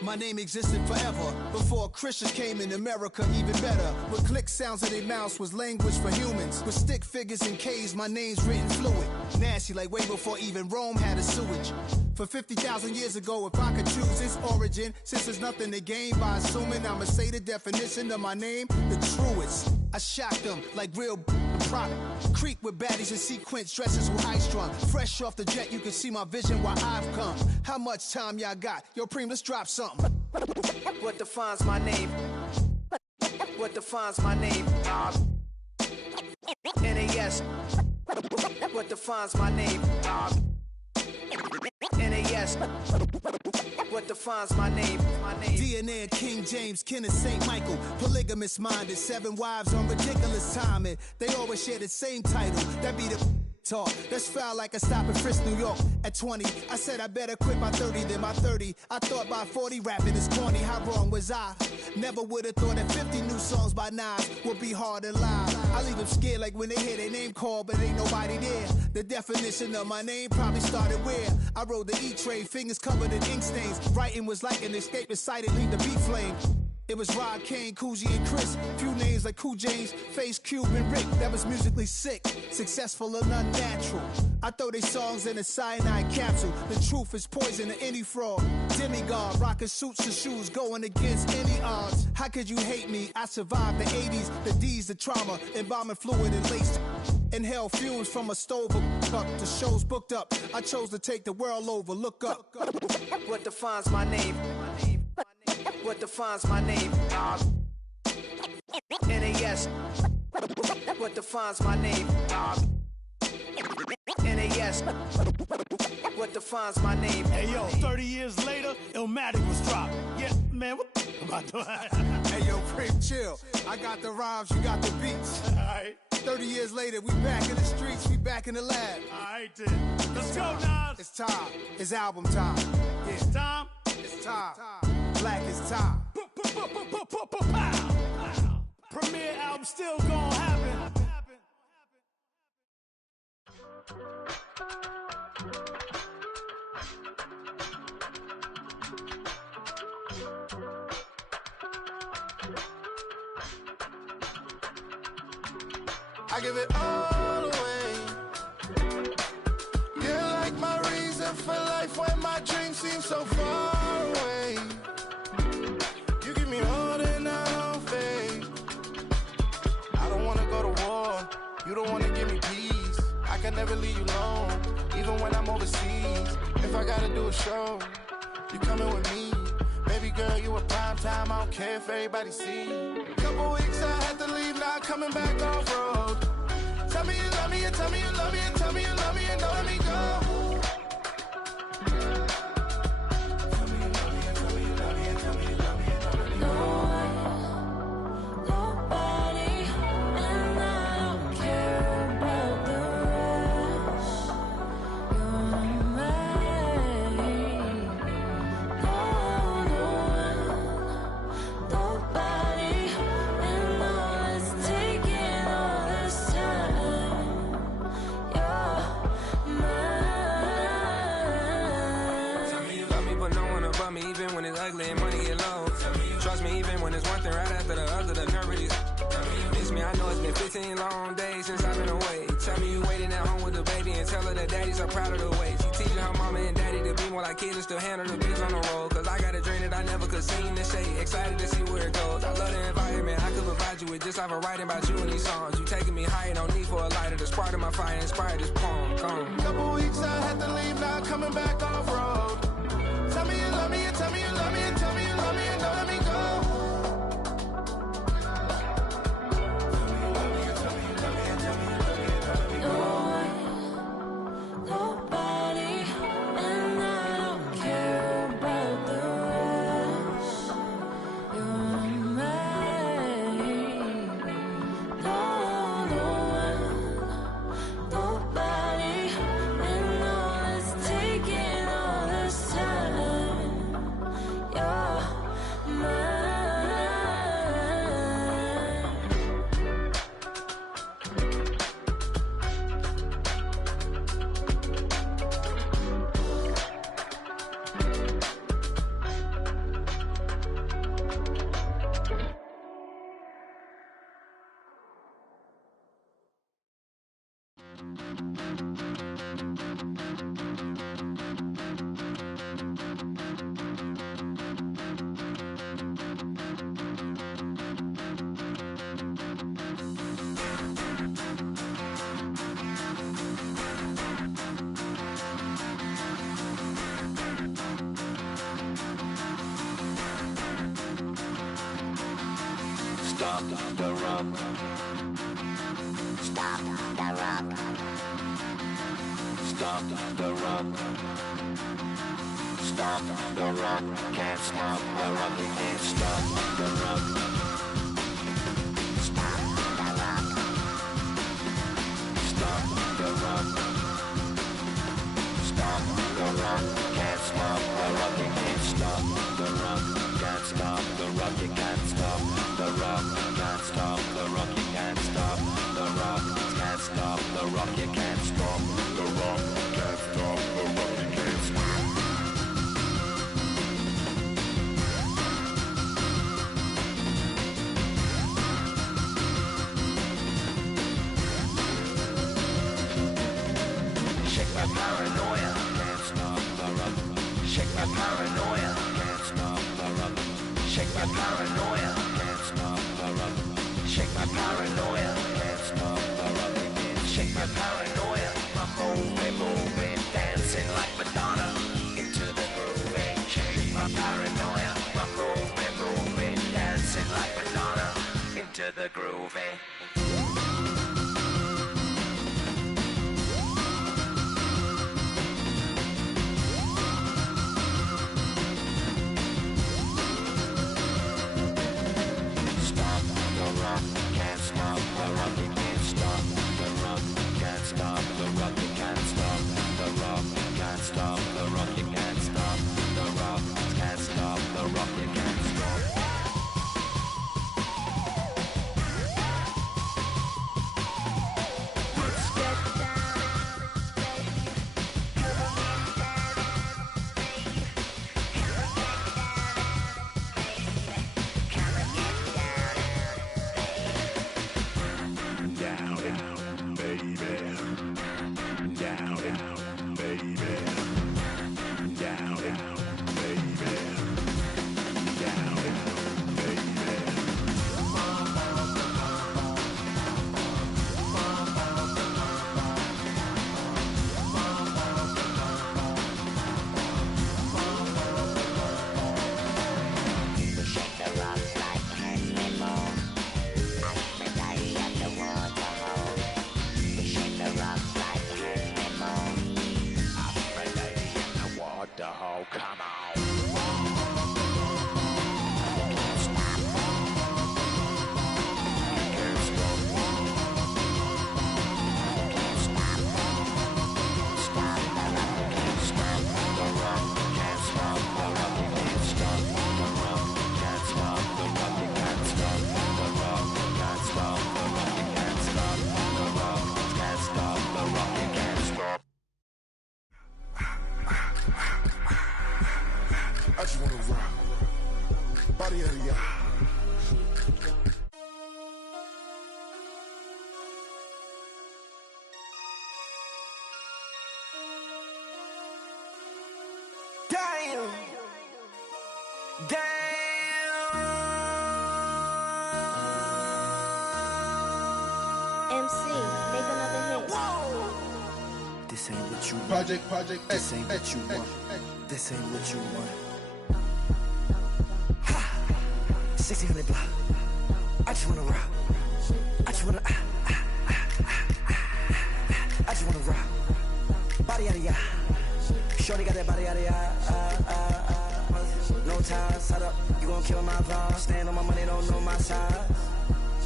My name existed forever. Before Christians came in America, even better. With click sounds in their mouths was language for humans. With stick figures and K's, my name's written fluid. Nasty like way before even Rome had a sewage. For 50,000 years ago, if I could choose its origin, since there's nothing to gain by assuming, I'ma say the definition of my name, the truest. I shocked them like real prop. Creek with baddies and sequence dresses with high strung. Fresh off the jet, you can see my vision where I've come. How much time y'all got? Yo, Preem, let's drop something. What defines my name? What defines my name? NAS. What defines my name? NAS. What defines my name? DNA of King James, kin of St. Michael. Polygamous minded, 7 wives on ridiculous timing. They always share the same title. That be the talk. That's foul like a stop in Frisk, New York. At 20, I said I better quit by 30 than by 30. I thought by 40 rapping is corny. How wrong was I? Never would have thought that 50 new songs by Nas would be hard to live. I leave them scared like when they hear their name called, but ain't nobody there. The definition of my name probably started where I rode the E-train, fingers covered in ink stains. Writing was like an escape, excited, leave the beat flame. It was Rod, Kane, Coogee, and Chris. Few names like Cool James, Face, Cube, and Rick. That was musically sick, successful and unnatural. I throw they songs in a cyanide capsule. The truth is poison to any fraud. Demigod, rocking suits and shoes, going against any odds. How could you hate me? I survived the 80s, the D's, the trauma, embalming fluid and laced. Inhale fumes from a stove up. The show's booked up. I chose to take the world over. Look up. What defines my name? What defines my name? NAS. What defines my name? NAS. What defines my name? Hey yo, 30 years later, Illmatic was dropped. Yeah, man, what the am I doing? Hey yo, Prince, chill. I got the rhymes, you got the beats. Alright. 30 years later, we back in the streets, we back in the lab. Alright then. Let's go, Nas. It's time. It's album time. Yeah. It's time. It's time. Black is time. Premiere album still gonna happen. I give it all away. You're like my reason for life when my dreams seem so far away. You give me all that I don't fade. I don't wanna go to war. You don't wanna give me peace. I can never leave you alone, even when I'm overseas. If I gotta do a show, you coming with me. Baby girl, you a prime time. I don't care if everybody see. Couple weeks I had to leave, now coming back off road. Tell me you love me and tell me you love me and tell me you love me and don't let me go. Long days since I've been away. Tell me you waiting at home with the baby and tell her that daddy's so proud of the way. She teaching her mama and daddy to be more like kids and still handle the biz on the road. Cause I got a dream that I never could see in the shade. Excited to see where it goes. I love the environment. I could provide you with just like a writing about you in these songs. You taking me higher, no need for a lighter. The spark of my fire inspired this poem. Come. Couple weeks I had to leave, now coming back off road. Tell me you love me and tell me you love me and tell me you love me and don't let me go. Stop the rock. Stop the rock. Stop the rock. Stop the rock. Can't stop the rock. You can't stop the rock. Stop the rock. Stop the rock. Stop the rock. Can't stop the rock. You can't stop the rock. Can't stop the rock. You can't stop the rock. Can't stop the rock. You can't stop the rock. Can't stop the rock. You can't stop the rock. Can't stop the rock. You can't stop. paranoia, can't stop the rock. Shake my paranoia, can't stop the rock. Shake my paranoia, can't stop the rock. Shake my paranoia, I'm moving, dancing like Madonna into the groove. Shake my paranoia, I'm moving, dancing like Madonna into the groove. Can't stop the rock, you can't stop the rock, can't stop the rock, you can't stop the rock, can't stop the rock, you can't stop the rock, can't stop the rock, you can't stop. Let's get down, baby. Come on, get down, baby. Come on, get down, baby. Come on, get Down, baby. Down, baby. Down, baby. Down, baby. Shake the rock like animal. Aphrodite at the waterhole. Shake the rock like animal. Aphrodite at the waterhole. Come on. You can't stop. You can't stop. You can't stop. Stop the rock. You can't stop the rock. Can't stop the rock. You can't stop the rock. Can't stop the rock. You can't stop the rock. Can't stop the rock. You can't stop the rock. Can't stop the rock. You can't stop. I just wanna rock. Body out of ya. Damn. MC, make another hit. This ain't what you want. Project This ain't what you want. This ain't what you want. 1600 block. I just wanna rock. I just wanna I just wanna rock. Body out of ya. Shorty got that body out of ya. No time, set up. You gon' kill my vibe. Stand on my money, don't know my size.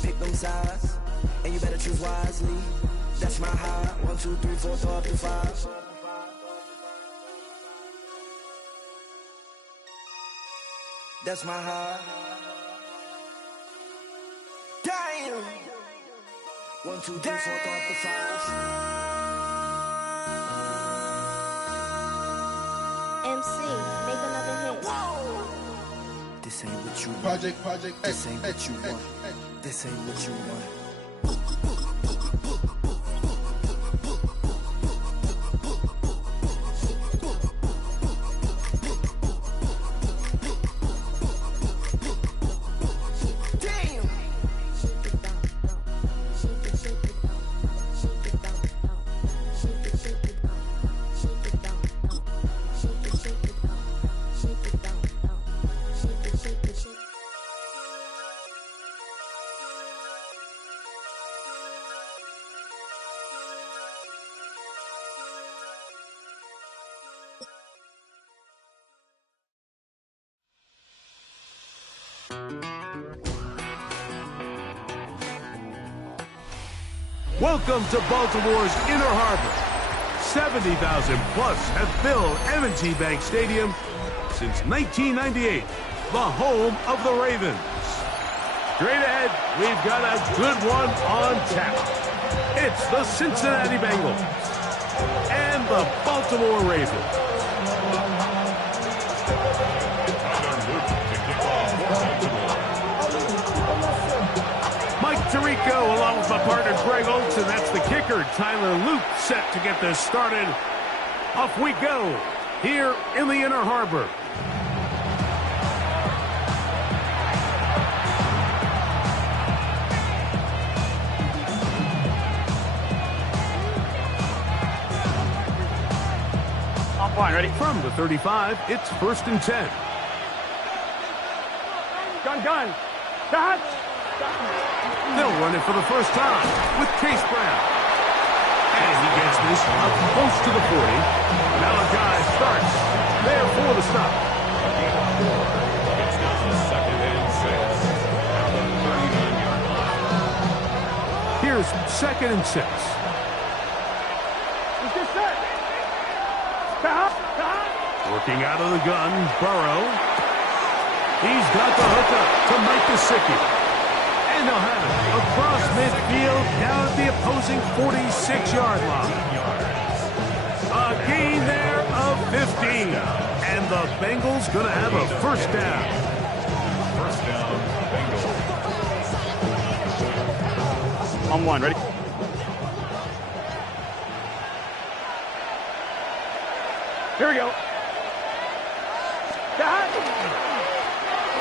Pick them sides, and you better choose wisely. That's my high. 1, 2, 3, 4, throw up to 5. That's my high. Damn. 1, 2, 3, 4, throw up to 5. MC, make another hit. This ain't what you want. Project This ain't what you want. This ain't what you want. Welcome to Baltimore's Inner Harbor. 70,000 plus have filled M&T Bank Stadium since 1998, the home of the Ravens. Straight ahead, we've got a good one on tap. It's the Cincinnati Bengals and the Baltimore Ravens. Mike Tirico along with my partner Greg Olson, and that's the kicker Tyler Luke set to get this started. Off we go. here in the Inner Harbor. On point, ready? From the 35, it's 1st and 10. Gun. Stop. They'll run it for the first time with Case Brown. And he gets this up close to the 40. Malachi starts there for the stop. It's now the 2nd and 6. Now the 39-yard line. Here's 2nd and 6. Let's get set. Stop. Working out of the gun, Burrow. He's got the hookup to Mike Gesicki. And they'll have it across midfield down at the opposing 46-yard line. A gain there of 15. And the Bengals going to have a first down. First down, Bengals. On one, ready? Here we go.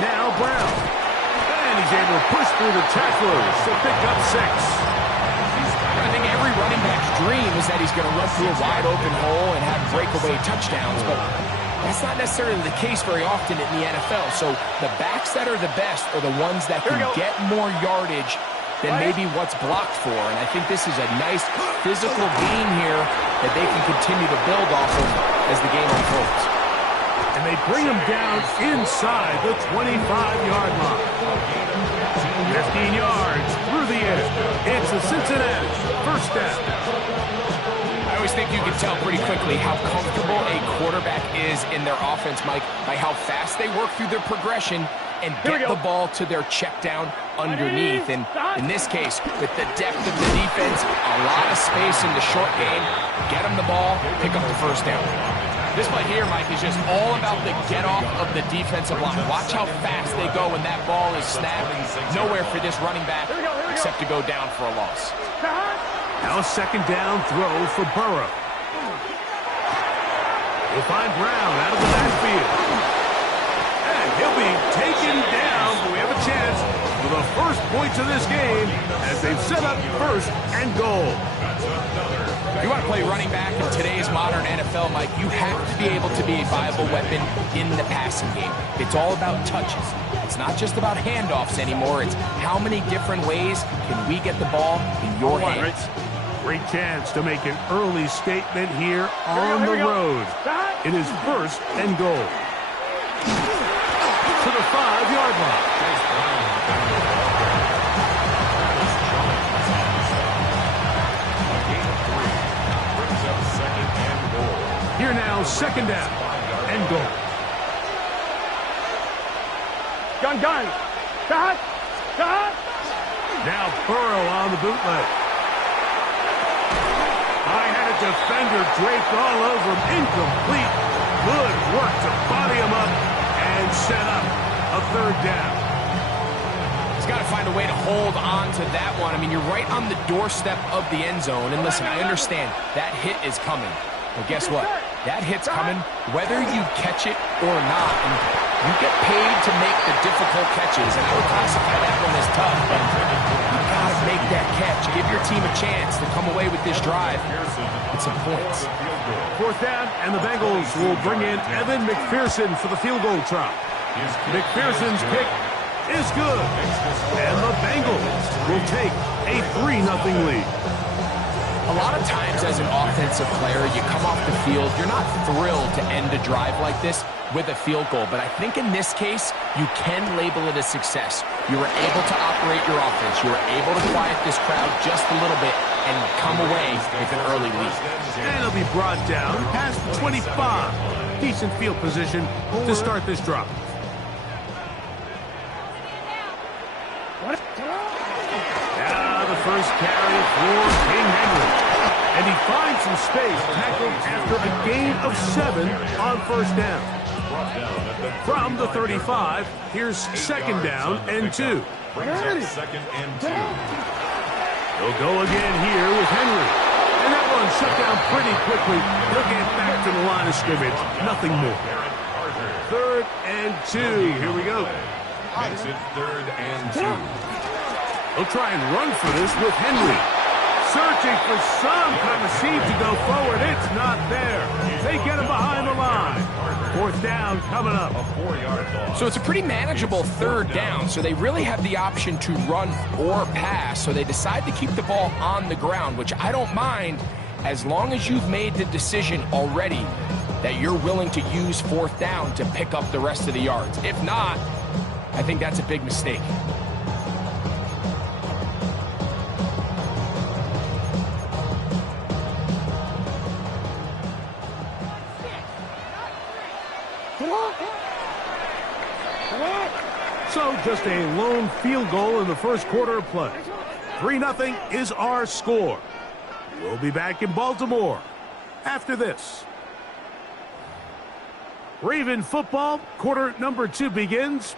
Now Brown. And he's able to push through the tacklers to pick up 6. I think every running back's dream is that he's going to run through a wide open hole and have breakaway touchdowns, but that's not necessarily the case very often in the NFL. So the backs that are the best are the ones that can get more yardage than maybe what's blocked for. And I think this is a nice physical gain here that they can continue to build off of as the game unfolds. And they bring him down inside the 25-yard line. 15 yards through the air. It's a Cincinnati first down. I always think you can tell pretty quickly how comfortable a quarterback is in their offense, Mike, by how fast they work through their progression and get the ball to their check down underneath. And in this case, with the depth of the defense, a lot of space in the short game, get them the ball, pick up the first down. This play here, Mike, is just all about the get-off of the defensive line. Watch how fast they go when that ball is snapped. Nowhere for this running back except to go down for a loss. Now a 2nd down throw for Burrow. He'll find Brown out of the backfield. And he'll be taken down, but we have a chance for the first points of this game as they've set up 1st and goal. You want to play running back in today's modern NFL, Mike, you have to be able to be a viable weapon in the passing game. It's all about touches. It's not just about handoffs anymore. It's how many different ways can we get the ball in your hands. Great chance to make an early statement here on the road. It is 1st and goal. To the 5-yard line. Here now, 2nd down and goal. Gun. Stop. Now Burrow on the bootleg. High-headed defender draped all over him. Incomplete. Good work to body him up and set up a 3rd down. He's got to find a way to hold on to that one. I mean, you're right on the doorstep of the end zone. And listen, I understand that hit is coming. Well, guess what? That hit's coming whether you catch it or not. And you get paid to make the difficult catches. And I would classify that one as tough. But you got to make that catch. Give your team a chance to come away with this drive with some points. 4th down, and the Bengals will bring in Evan McPherson for the field goal try. McPherson's kick is good. And the Bengals will take a 3-0 lead. A lot of times as an offensive player, you come off the field, you're not thrilled to end a drive like this with a field goal. But I think in this case, you can label it a success. You were able to operate your offense. You were able to quiet this crowd just a little bit and come away with an early lead. And it'll be brought down past the 25. Decent field position to start this drive. Now the first carry for King Henry. And he finds some space, tackled after a gain of 7 on 1st down. From the 35, here's 2nd down and 2. 2nd and 2. He'll go again here with Henry. And that one shut down pretty quickly. He'll get back to the line of scrimmage, nothing more. 3rd and 2. Here we go. Makes it 3rd and 2. They'll try and run for this with Henry. Searching for some kind of seed to go forward. It's not there. They get him behind the line. 4th down coming up. A 4-yard loss. So it's a pretty manageable 3rd down, so they really have the option to run or pass, so they decide to keep the ball on the ground, which I don't mind as long as you've made the decision already that you're willing to use 4th down to pick up the rest of the yards. If not, I think that's a big mistake. So just a lone field goal in the first quarter of play. 3-0 is our score. We'll be back in Baltimore after this. Raven football, quarter number 2 begins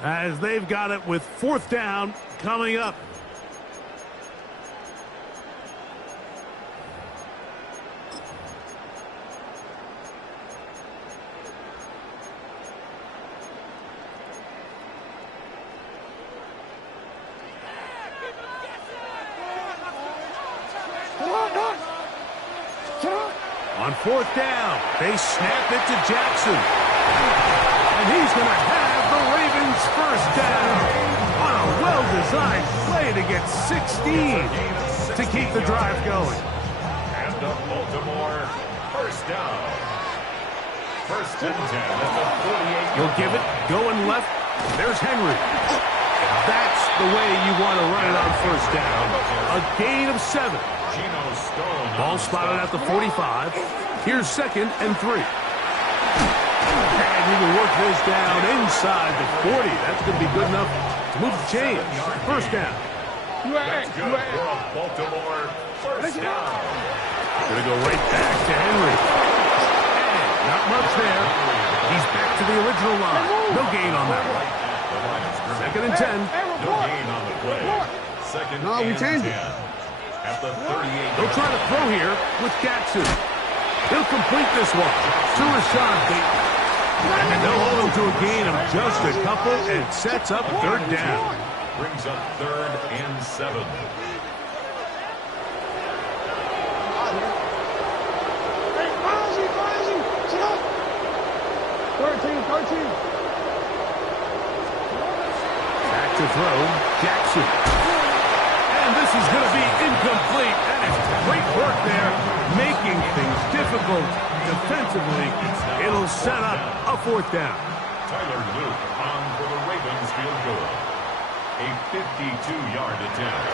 as they've got it with 4th down coming up. On 4th down, they snap it to Jackson. And he's going to have the Ravens first down on a well-designed play to get 16 to keep the drive going. And the Baltimore first down. 1st and 10 at the 48. He'll give it, going left. There's Henry. That's the way you want to run it on 1st down. A gain of 7. Ball spotted at the 45. Here's 2nd and 3. And he will work this down inside the 40. That's going to be good enough to move the chains. 1st down. That's good for a Baltimore first down. Going to go right back to Henry. And not much there. He's back to the original line. No gain on that one. 2nd and 10. No gain on the play. 2nd and 10. At the 38. They'll try to throw here with Jackson. He'll complete this one to Rashad Bateman. And they'll hold him to a gain of just a couple, and it sets up 3rd down. Brings up 3rd and 7. Back to throw, Jackson. And this is going to be incomplete. And it's great work there, making things difficult defensively. It'll set up a 4th down. Tyler Luke on for the Ravens field goal. A 52-yard attempt.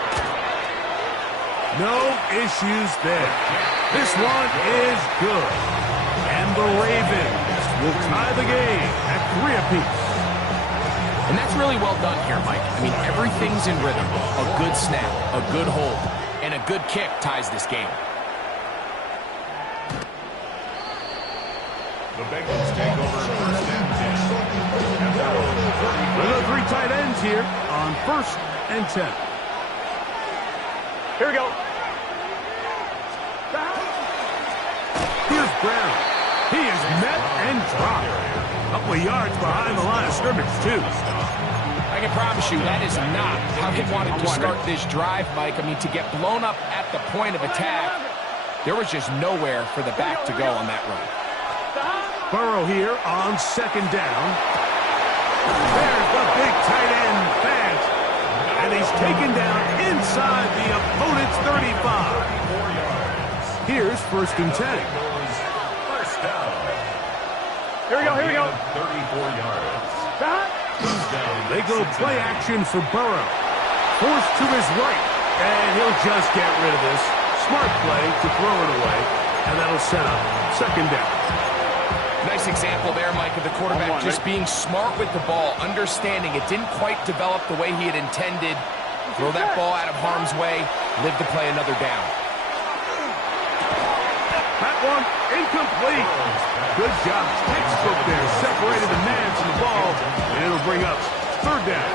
No issues there. This one is good. And the Ravens will tie the game at 3 apiece. And that's really well done here, Mike. I mean, everything's in rhythm. A good snap, a good hold, and a good kick ties this game. The Bengals take over 1st and 10. With the 3 tight ends here on 1st and 10. Here we go. Here's Brown. He is met and dropped. A couple of yards behind the line of scrimmage, too. I can promise you that is not how they wanted to start this drive, Mike. I mean, to get blown up at the point of attack, there was just nowhere for the back to go on that run. Burrow here on 2nd down. There's the big tight end, Fant. And he's taken down inside the opponent's 35. Here's 1st and 10. First down. Here we go, here we go. 34 yards. They go play action for Burrow. Forced to his right. And he'll just get rid of this. Smart play to throw it away. And that'll set up 2nd down. Nice example there, Mike, of the quarterback just being smart with the ball, understanding it didn't quite develop the way he had intended. Throw that ball out of harm's way, live to play another down. That one incomplete. Good job. Textbook there. Separated the man from the ball. And it'll bring up 3rd down.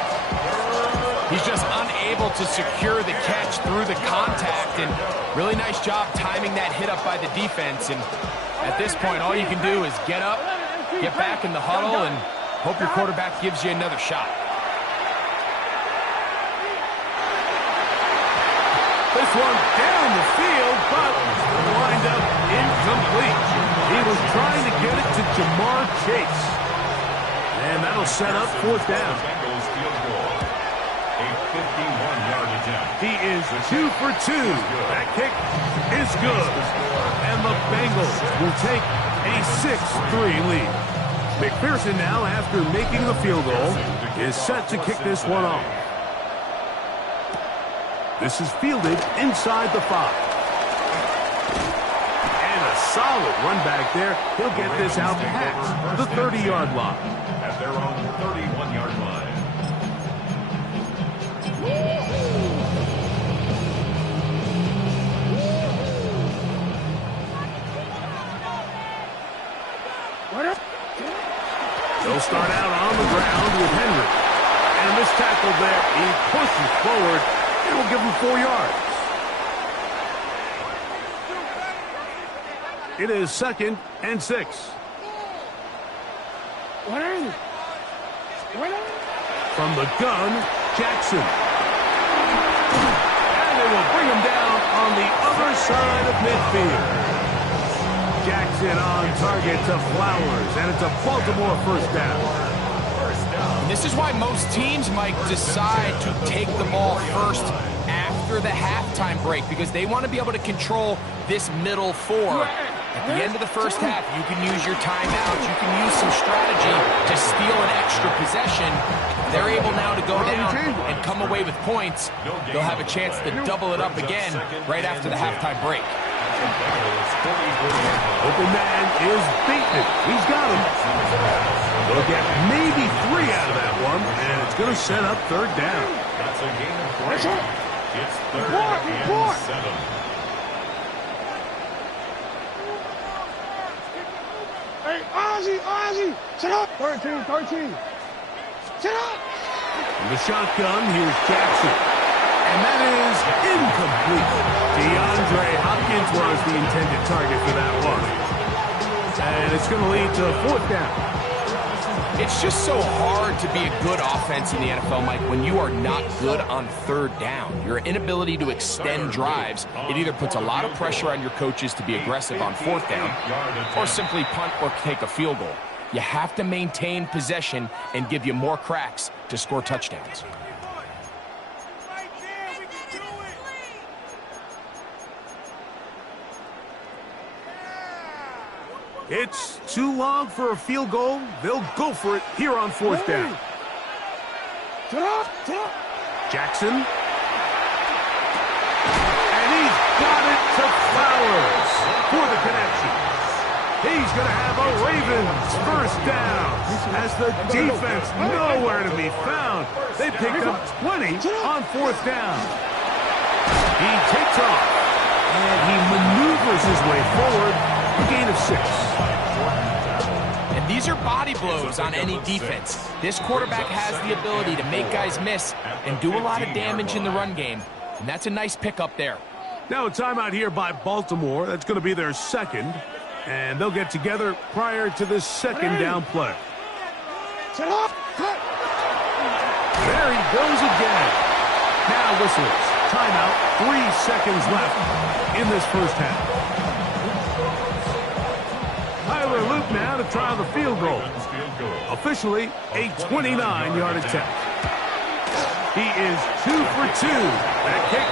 He's just unable to secure the catch through the contact, and really nice job timing that hit up by the defense. And at this point, all you can do is get up, get back in the huddle, and hope your quarterback gives you another shot. This one down the field, but lined up incomplete. He was trying to get it to Jamar Chase. And that'll set up fourth down. A 51-yard attempt. He is 2 for 2. That kick is good. And the Bengals will take a 6-3 lead. McPherson now, after making the field goal, is set to kick this one off. This is fielded inside the 5. And a solid run back there. He'll get this out past the 30-yard line. At their own 31-yard line. They'll start out on the ground with Henry. And this tackle there, he pushes forward. It will give him 4 yards. It is 2nd and 6. From the gun, Jackson. And they will bring him down on the other side of midfield. Jackson on target to Flowers, and it's a Baltimore first down. And this is why most teams, Mike, decide to take the ball first after the halftime break, because they want to be able to control this middle 4. At the end of the first half, you can use your timeouts, you can use some strategy to steal an extra possession. They're able now to go down and come away with points. They'll have a chance to double it up again right after the halftime break. Open man is Bateman. He's got him. They'll get maybe 3 out of that one, and it's going to set up third down. That's a gain of 3. It's 3rd and 7. Hey, Ozzy, sit up. 13. Sit up. In the shotgun, here's Jackson. And that is incomplete. DeAndre Hopkins was the intended target for that one. And it's going to lead to 4th down. It's just so hard to be a good offense in the NFL, Mike, when you are not good on 3rd down. Your inability to extend drives, it either puts a lot of pressure on your coaches to be aggressive on 4th down or simply punt or take a field goal. You have to maintain possession and give you more cracks to score touchdowns. It's too long for a field goal. They'll go for it here on 4th down. Jackson. And he's got it to Flowers for the connection. He's going to have a Ravens first down as the defense nowhere to be found. They picked up 20 on 4th down. He takes off, and he maneuvers his way forward. A gain of 6. And these are body blows on any defense. This quarterback has the ability to make guys miss and do a lot of damage in the run game. And that's a nice pickup there. Now a timeout here by Baltimore. That's going to be their 2nd. And they'll get together prior to this 2nd down play. Set up. There he goes again. Now whistles. Timeout. 3 seconds left in this first half. Tyler Luke now to try the field goal. Officially a 29-yard attempt. He is 2 for 2. That kick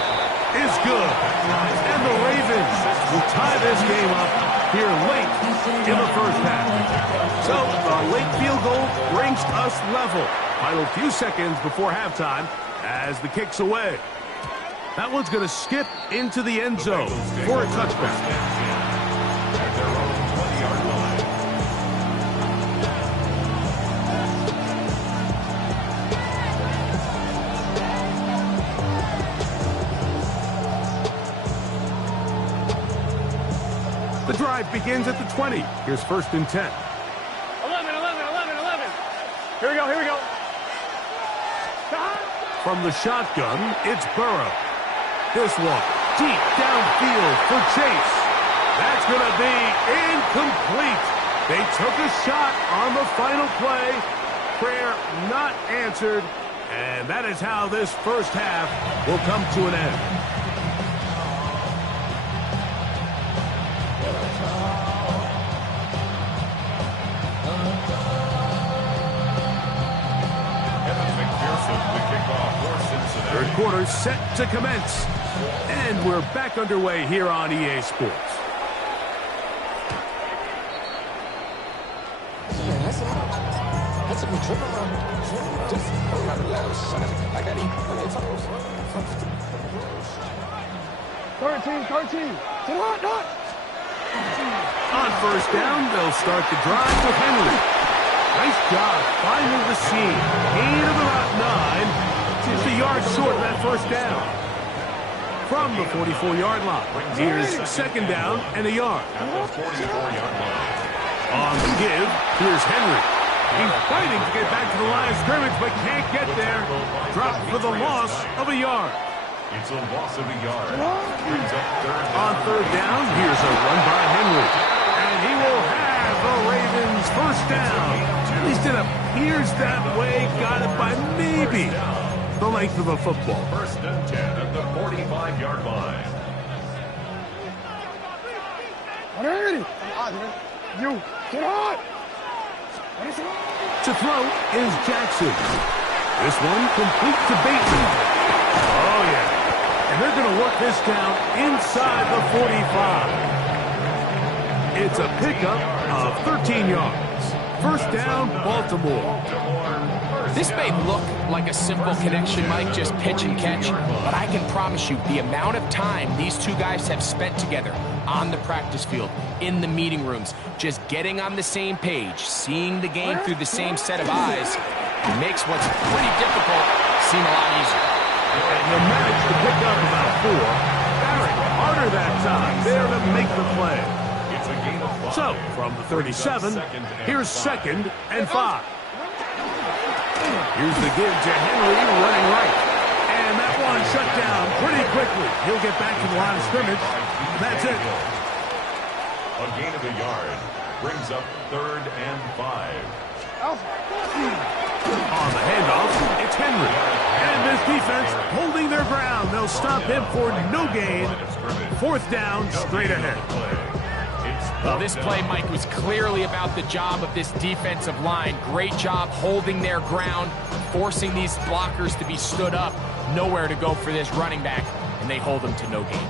is good. And the Ravens will tie this game up here late in the first half. So the late field goal brings us level. Final few seconds before halftime as the kick's away. That one's going to skip into the end zone for a touchback. The drive begins at the 20. Here's 1st and 10. 11. Here we go. From the shotgun, it's Burrow. This one, deep downfield for Chase. That's going to be incomplete. They took a shot on the final play. Prayer not answered. And that is how this first half will come to an end. Third quarter set to commence. And we're back underway here on EA Sports. That's a good triple. I got it. 13. Not. On first down, they'll start the drive with Henry. Nice job finding the seam. Gain of about 9. Just a yard short of that first down. From the 44-yard line, here's second down and a yard. On the give, here's Henry. He's fighting to get back to the line of scrimmage, but can't get there. Dropped for the loss of a yard. It's a loss of a yard. On third down, here's a run by Henry. And he will have the Ravens first down. At least it appears that way. Got it by maybe the length of a football. First and 10 at the 45-yard line. You get on. To throw is Jackson. This one complete to Bateman. Oh, yeah. And they're going to work this down inside the 45. It's a pickup of 13 yards. First down, Baltimore. This may look like a simple connection, Mike, just pitch and catch, but I can promise you the amount of time these two guys have spent together on the practice field, in the meeting rooms, just getting on the same page, seeing the game through the same set of eyes, makes what's pretty difficult seem a lot easier. And they managed to pick up about 4. Barrett, harder that time, there to make the play. So, from the 37, here's second and 5. Here's the give to Henry running right. And that one shut down pretty quickly. He'll get back to the line of scrimmage. That's it. A gain of a yard brings up third and 5. On the handoff, it's Henry. And this defense holding their ground. They'll stop him for no gain. Fourth down, straight ahead. Well, this play, Mike, was clearly about the job of this defensive line. Great job holding their ground, forcing these blockers to be stood up. Nowhere to go for this running back, and they hold him to no gain.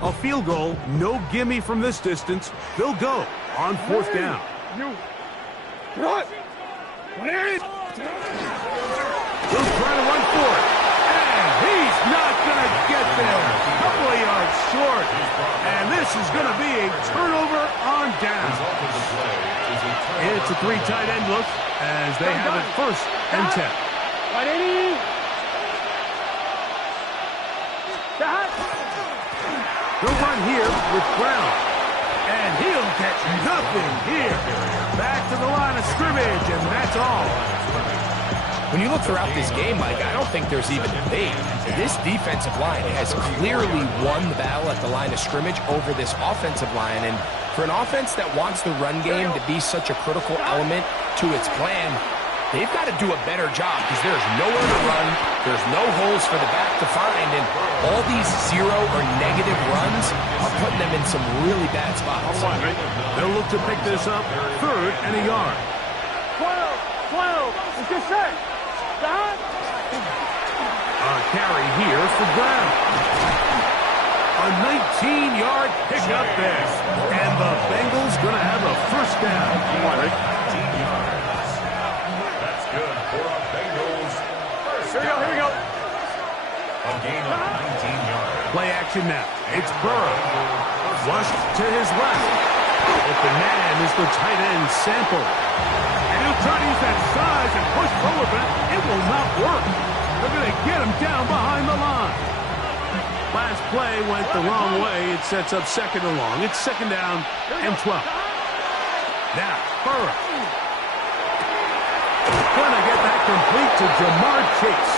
A field goal, no gimme from this distance. They'll go on fourth down. What? He'll try to run for it. And he's not going to get there. A couple of yards short. And this is going to be a turnover on down. It's a 3 tight end look as they have it first and 10. They'll run here with Brown. And he'll catch nothing here. Back to the line of scrimmage, and that's all. When you look throughout this game, Mike, I don't think there's even debate. This defensive line has clearly won the battle at the line of scrimmage over this offensive line. And for an offense that wants the run game to be such a critical element to its plan, they've got to do a better job because there's nowhere to run. There's no holes for the back to find. And all these 0 or negative runs are putting them in some really bad spots. They'll look to pick this up third and a yard. 12. It's just set. A carry here for Brown. A 19-yard pickup there. And the Bengals going to have a first down. 19 yards. That's good for a Bengals first down. Here we go. A gain of 19 yards. Play action now. It's Burrow. Flushed to his left. Open man is the tight end Sample. And he'll try to use that size and push forward, but it will not work. They're going to get him down behind the line. Last play went the wrong way. It sets up second and long. It's second down and 12. Now, Burrow. Gonna get that complete to Jamar Chase.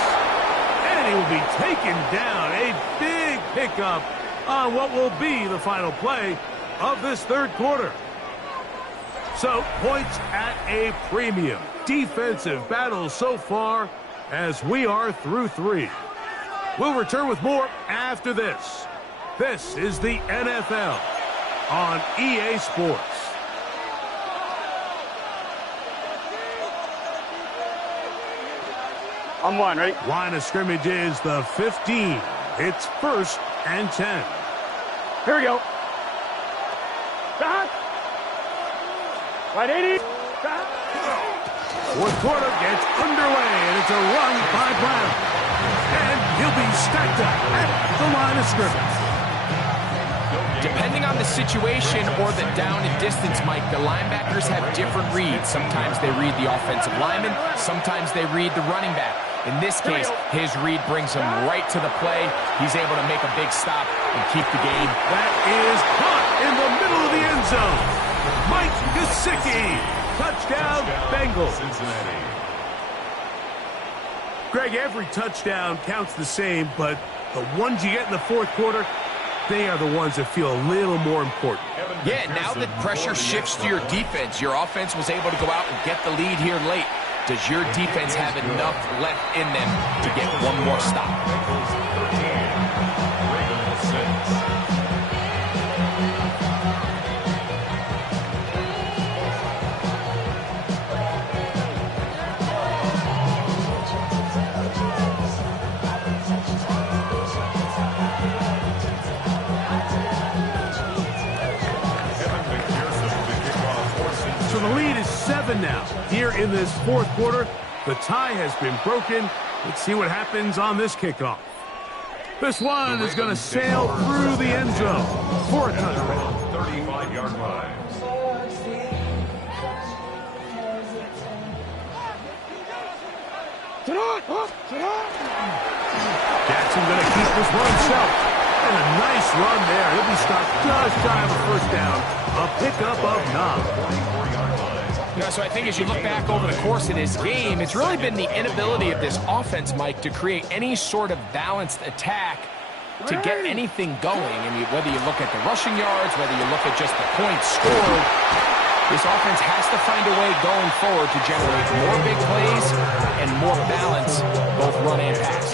And he will be taken down. A big pickup on what will be the final play of this third quarter. So, points at a premium. Defensive battle so far as we are through 3. We'll return with more after this. This is the NFL on EA Sports. I'm one, right? Line of scrimmage is the 15. It's 1st and 10. Here we go. Back. Right 80. Back. Fourth quarter gets underway, and it's a run by Brown. And he'll be stacked up at the line of scrimmage. Depending on the situation or the down and distance, Mike, the linebackers have different reads. Sometimes they read the offensive lineman. Sometimes they read the running back. In this case, his read brings him right to the play. He's able to make a big stop and keep the game. That is caught in the middle of the end zone. Mike Gesicki. Touchdown, Bengals. Cincinnati. Greg, every touchdown counts the same, but the ones you get in the fourth quarter, they are the ones that feel a little more important. Yeah, now that pressure shifts to your defense, your offense was able to go out and get the lead here late. Does your defense have enough left in them to get one more stop? Bengals 13, Ravens 6. So the lead is 7 now. Here in this fourth quarter, the tie has been broken. Let's see what happens on this kickoff. This one is going to sail through the end zone for a touchdown. 35-yard line. Jackson going to keep this one himself. And a nice run there. He'll be stopped just shy of a first down. A pickup of 9. You know, so I think as you look back over the course of this game, it's really been the inability of this offense, Mike, to create any sort of balanced attack to get anything going. I mean, whether you look at the rushing yards, whether you look at just the points scored, this offense has to find a way going forward to generate more big plays and more balance, both run and pass.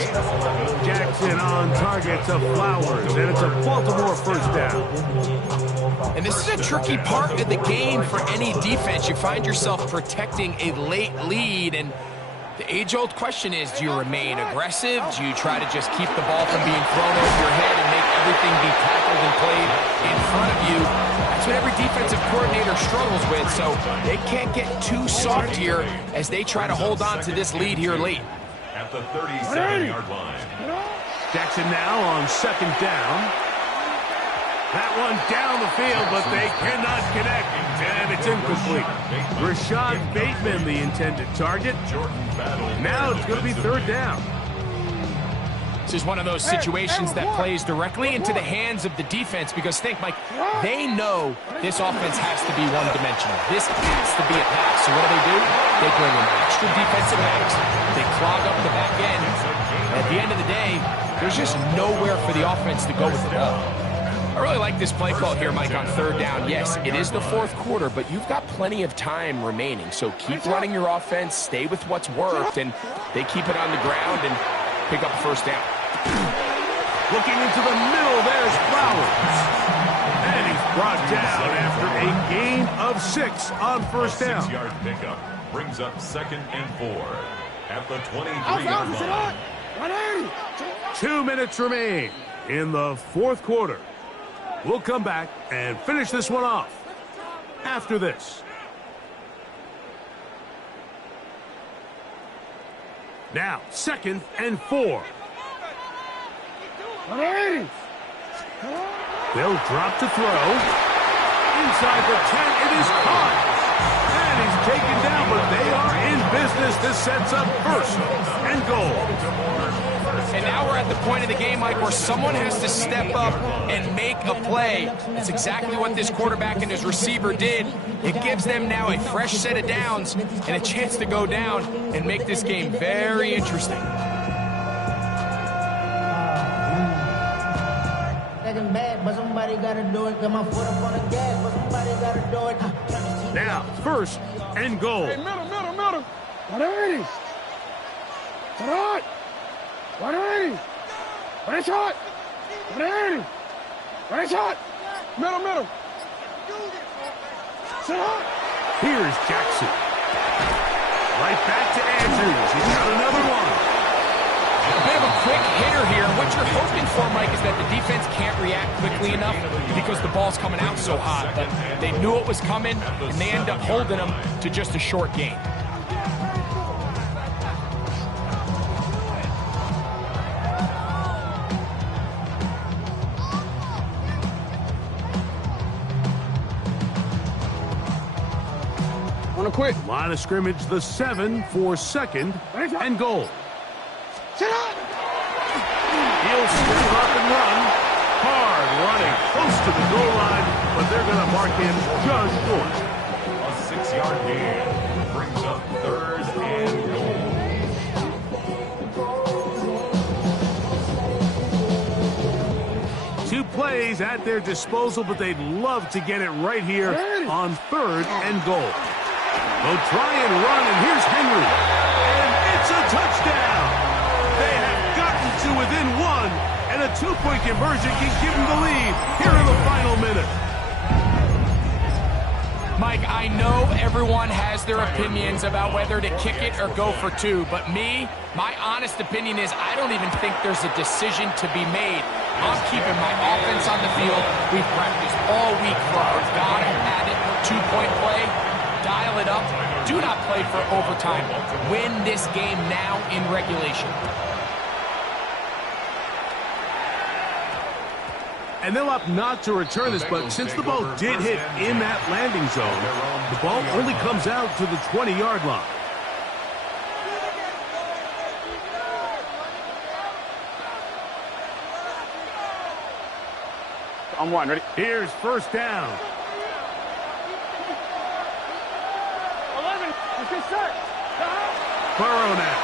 Jackson on target to Flowers, and it's a Baltimore first down. And this is a tricky part of the game for any defense. You find yourself protecting a late lead, and the age-old question is, do you remain aggressive? Do you try to just keep the ball from being thrown over your head and make everything be tackled and played in front of you? That's what every defensive coordinator struggles with, so they can't get too soft here as they try to hold on to this lead here late. At the 37-yard line. Jackson now on second down. That one down the field, but they cannot connect, and it's incomplete. Rashad Bateman, the intended target. Now it's going to be third down. This is one of those situations that plays directly into the hands of the defense because, think, Mike, they know this offense has to be one-dimensional. This has to be a pass. So what do? They bring in extra defensive backs. They clog up the back end. And at the end of the day, there's just nowhere for the offense to go with the ball. I really like this play call here, Mike, on third down. Yes, it is the fourth quarter, but you've got plenty of time remaining. So keep running your offense, stay with what's worked, and they keep it on the ground and pick up a first down. Looking into the middle, there's Flowers. And he's brought down after a gain of 6 on first down. 6-yard pickup brings up 2nd and 4 at the 23-yard line. 2 minutes remain in the fourth quarter. We'll come back and finish this one off after this. Now, 2nd and 4. They'll drop to throw. Inside the 10, it is caught. And he's taken down, but they are in business. This sets up first and goal. And now we're at the point of the game, Mike, where someone has to step up and make a play. That's exactly what this quarterback and his receiver did. It gives them now a fresh set of downs and a chance to go down and make this game very interesting. Second bad, but somebody gotta do it. Got my foot up on the gas, but somebody gotta do it. Now, first and goal. Hey, middle. 180. Sit hot. 180. When it's hot. 180. When it's hot. Middle. Sit hot. Here's Jackson. Right back to Andrews. He's got another one. A bit of a quick hitter here. What you're hoping for, Mike, is that the defense can't react quickly enough because the ball's coming out so hot. But they knew it was coming, and they end up holding them to just a short gain. On a quick. Line of scrimmage, the 7 for second and goal. Sit hot. He'll step up and run. Hard running close to the goal line, but they're going to mark him just short. A 6-yard gain brings up third and goal. 2 plays at their disposal, but they'd love to get it right here on third and goal. They'll try and run, and here's Henry. And it's a touchdown. They have gotten to within 1, and a 2-point conversion can give them the lead here in the final minute. Mike, I know everyone has their opinions about whether to kick it or go for 2, but my honest opinion is I don't even think there's a decision to be made. I'm keeping my offense on the field. We've practiced all week for our gotta-have-it 2-point play. Dial it up. Do not play for overtime. Win this game now in regulation. And they'll opt not to return this, but since the ball did hit in that landing zone, the ball only comes out to the 20-yard line. On 1, ready? Here's first down. 11. Let's get set. Burrow now.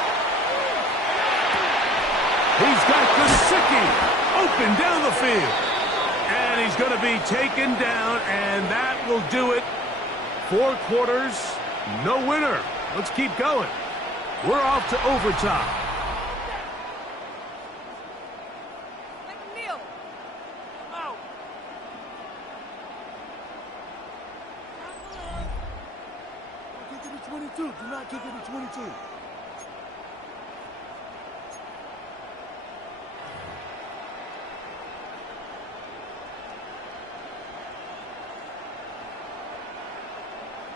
He's got Gesicki open down the field. And he's going to be taken down, and that will do it. 4 quarters, no winner. Let's keep going. We're off to overtime. Do not kick it to 22.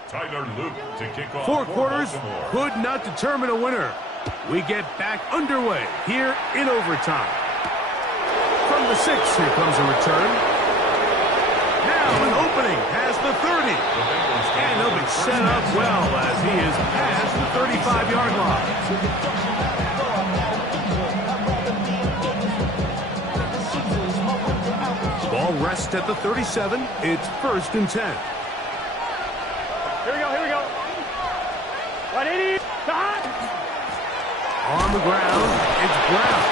Tyler Luke to kick off. 4 quarters could not determine a winner. We get back underway here in overtime. From the 6, here comes a return. Now an opening has the 30. And he'll be set up well as he is past the 35-yard line. Ball rests at the 37. It's first and 10. Here we go. 180. On the ground, it's Brown.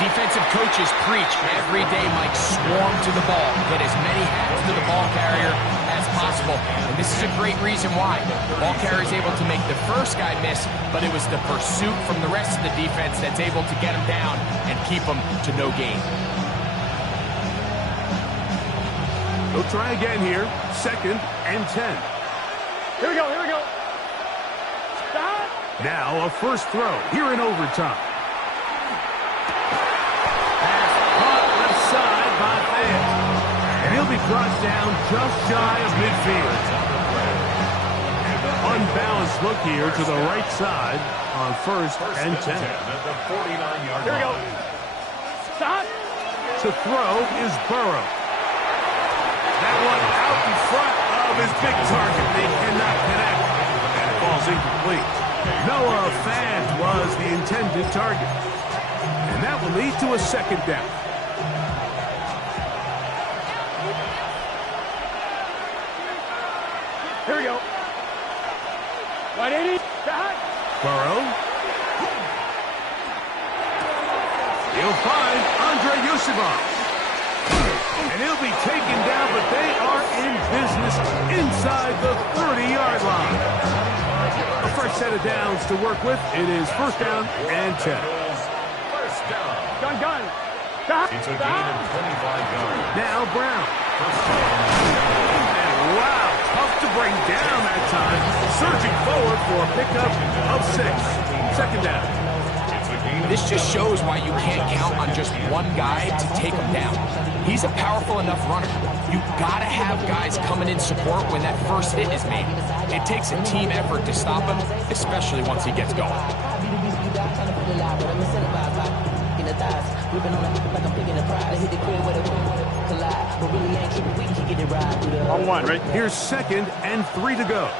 Defensive coaches preach every day, Mike, swarm to the ball. Get as many hands to the ball carrier as possible. And this is a great reason why. The ball carrier is able to make the first guy miss, but it was the pursuit from the rest of the defense that's able to get him down and keep him to no gain. They'll try again here. Second and 10. Here we go. Now a first throw here in overtime. Pass caught left side by Fayette. And he'll be brought down just shy of midfield. Unbalanced look here to the right side on first and 10. Here we go. Stop. To throw is Burrow. That one out in front of his big target. They cannot connect. And it falls incomplete. Noah Fant was the intended target. And that will lead to a second down. Here we go. 180. Burrow. He'll find Andre Yusufov. And he'll be taken down, but they are in business inside the 30-yard line. A fresh set of downs to work with. It is first down and 10. First down. Gun. It's a gain of 25 yards. Now Brown. And wow, tough to bring down that time. Surging forward for a pickup of 6. Second down. This just shows why you can't count on just one guy to take him down. He's a powerful enough runner. You've got to have guys coming in support when that first hit is made. It takes a team effort to stop him, especially once he gets going. On one, right? Here's 2nd and 3 to go.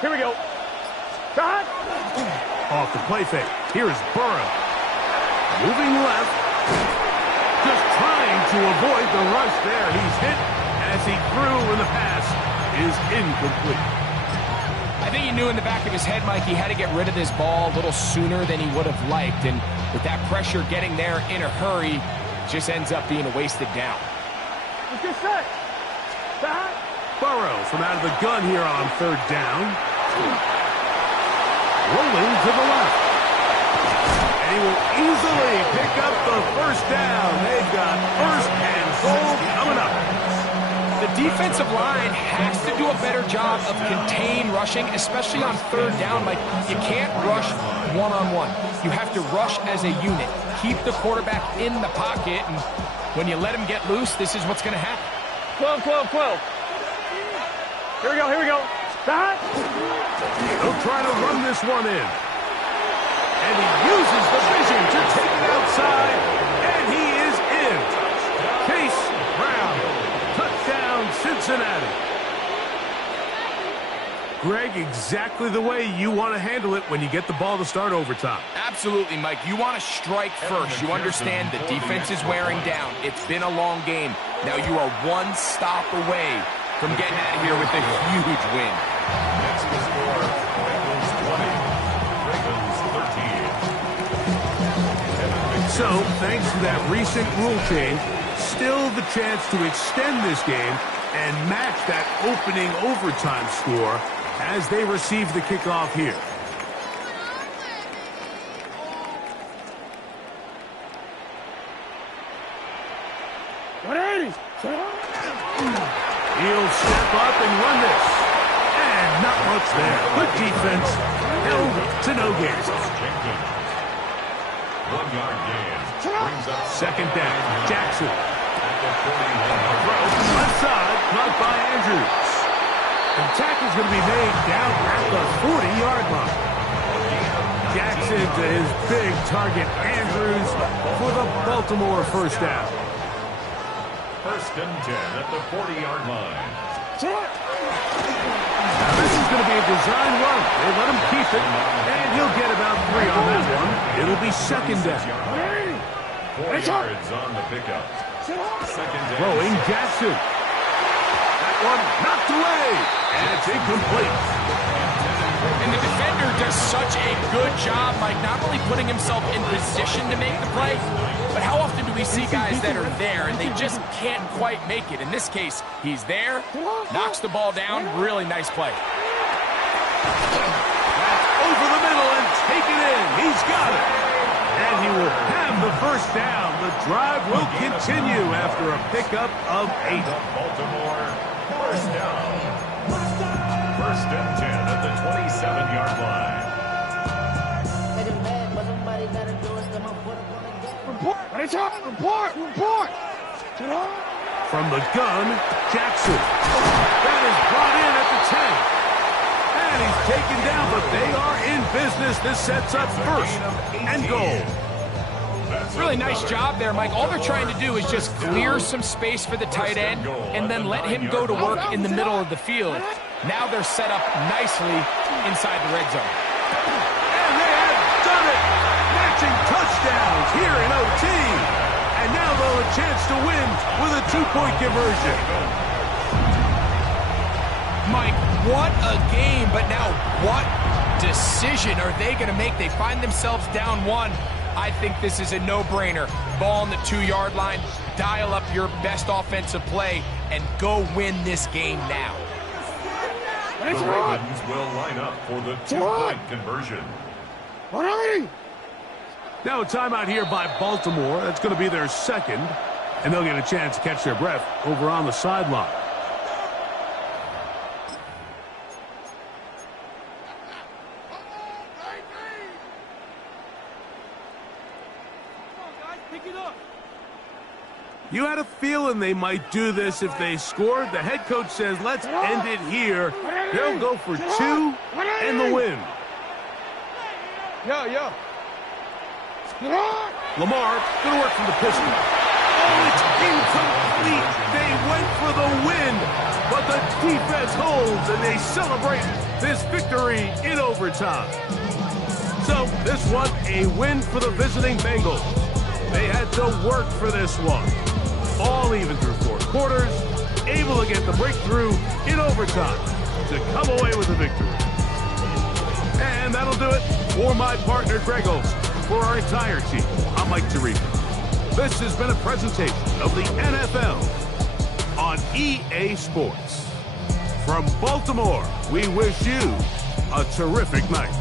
Here we go. Shot. Off the play fake. Here is Burrow. Moving left. Just trying to avoid the rush there. He's hit as he threw, and the pass is incomplete. I think he knew in the back of his head, Mike, he had to get rid of this ball a little sooner than he would have liked. And with that pressure getting there in a hurry, just ends up being a wasted down. Let's get set. Shot. Burrow from out of the gun here on 3rd down. Rolling to the left. And he will easily pick up the first down. They've got 1st and goal coming up. The defensive line has to do a better job of contain rushing, especially on 3rd down. Like, you can't rush one-on-one. You have to rush as a unit. Keep the quarterback in the pocket, and when you let him get loose, this is what's going to happen. 12. Here we go. Shot. He'll try to run this one in. And he uses the vision to take it outside, and he is in. Chase Brown, touchdown Cincinnati. Greg, exactly the way you want to handle it when you get the ball to start overtime. Absolutely, Mike. You want to strike first. You understand the defense is wearing down. It's been a long game. Now you are one stop away from getting out of here with a huge win. Next to score, Bengals 20, Ravens 13. So, thanks to that recent rule change, still the chance to extend this game and match that opening overtime score as they receive the kickoff here. He'll step up and run this. And not much there. Good defense. Held to no gain. 1-yard gain. Brings up 2nd down. Jackson. at the 41-yard Throw from left side. Caught by Andrews. And tackle's going to be made down at the 40-yard line. Jackson to his big target, Andrews, for the Baltimore first down. 1st and 10 at the 40-yard line. Now this is going to be a design run. They let him keep it, and he'll get about 3 on that one. It'll be 2nd down. 4 yards on the pickup. 2nd down. Throwing Jackson. That one knocked away, and it's incomplete. And the defender does such a good job, Mike, not only putting himself in position to make the play, but how often do we see guys that are there and they just can't quite make it? In this case, he's there, knocks the ball down, really nice play. That's over the middle and take it in. He's got it. And he will have the first down. The drive will continue after a pickup of 8. Baltimore, first down. 1st and 10 at the 27-yard line. Report. From the gun, Jackson. That is brought in at the 10. And he's taken down, but they are in business. This sets up 1st and goal. Really nice job there, Mike. All they're trying to do is just clear some space for the tight end and then let him go to work in the middle of the field. Now they're set up nicely inside the red zone. And they have done it! Matching touchdowns here in OT. And now they'll have a chance to win with a 2-point conversion. Mike, what a game, but now what decision are they going to make? They find themselves down 1. I think this is a no-brainer. Ball on the 2-yard line, dial up your best offensive play, and go win this game now. The Ravens will line up for the 2-point conversion. Now a timeout here by Baltimore. That's going to be their second, and they'll get a chance to catch their breath over on the sideline. You had a feeling they might do this if they scored. The head coach says, let's end it here. They'll go for 2 and the win. Yo. Lamar, going to work from the pistol. Oh, it's incomplete. They went for the win, but the defense holds, and they celebrate this victory in overtime. So this one, a win for the visiting Bengals. They had to work for this one. All even through 4 quarters, able to get the breakthrough in overtime to come away with a victory. And that'll do it for my partner, Greg Olson. For our entire team, I'm Mike Tirico. This has been a presentation of the NFL on EA Sports. From Baltimore, we wish you a terrific night.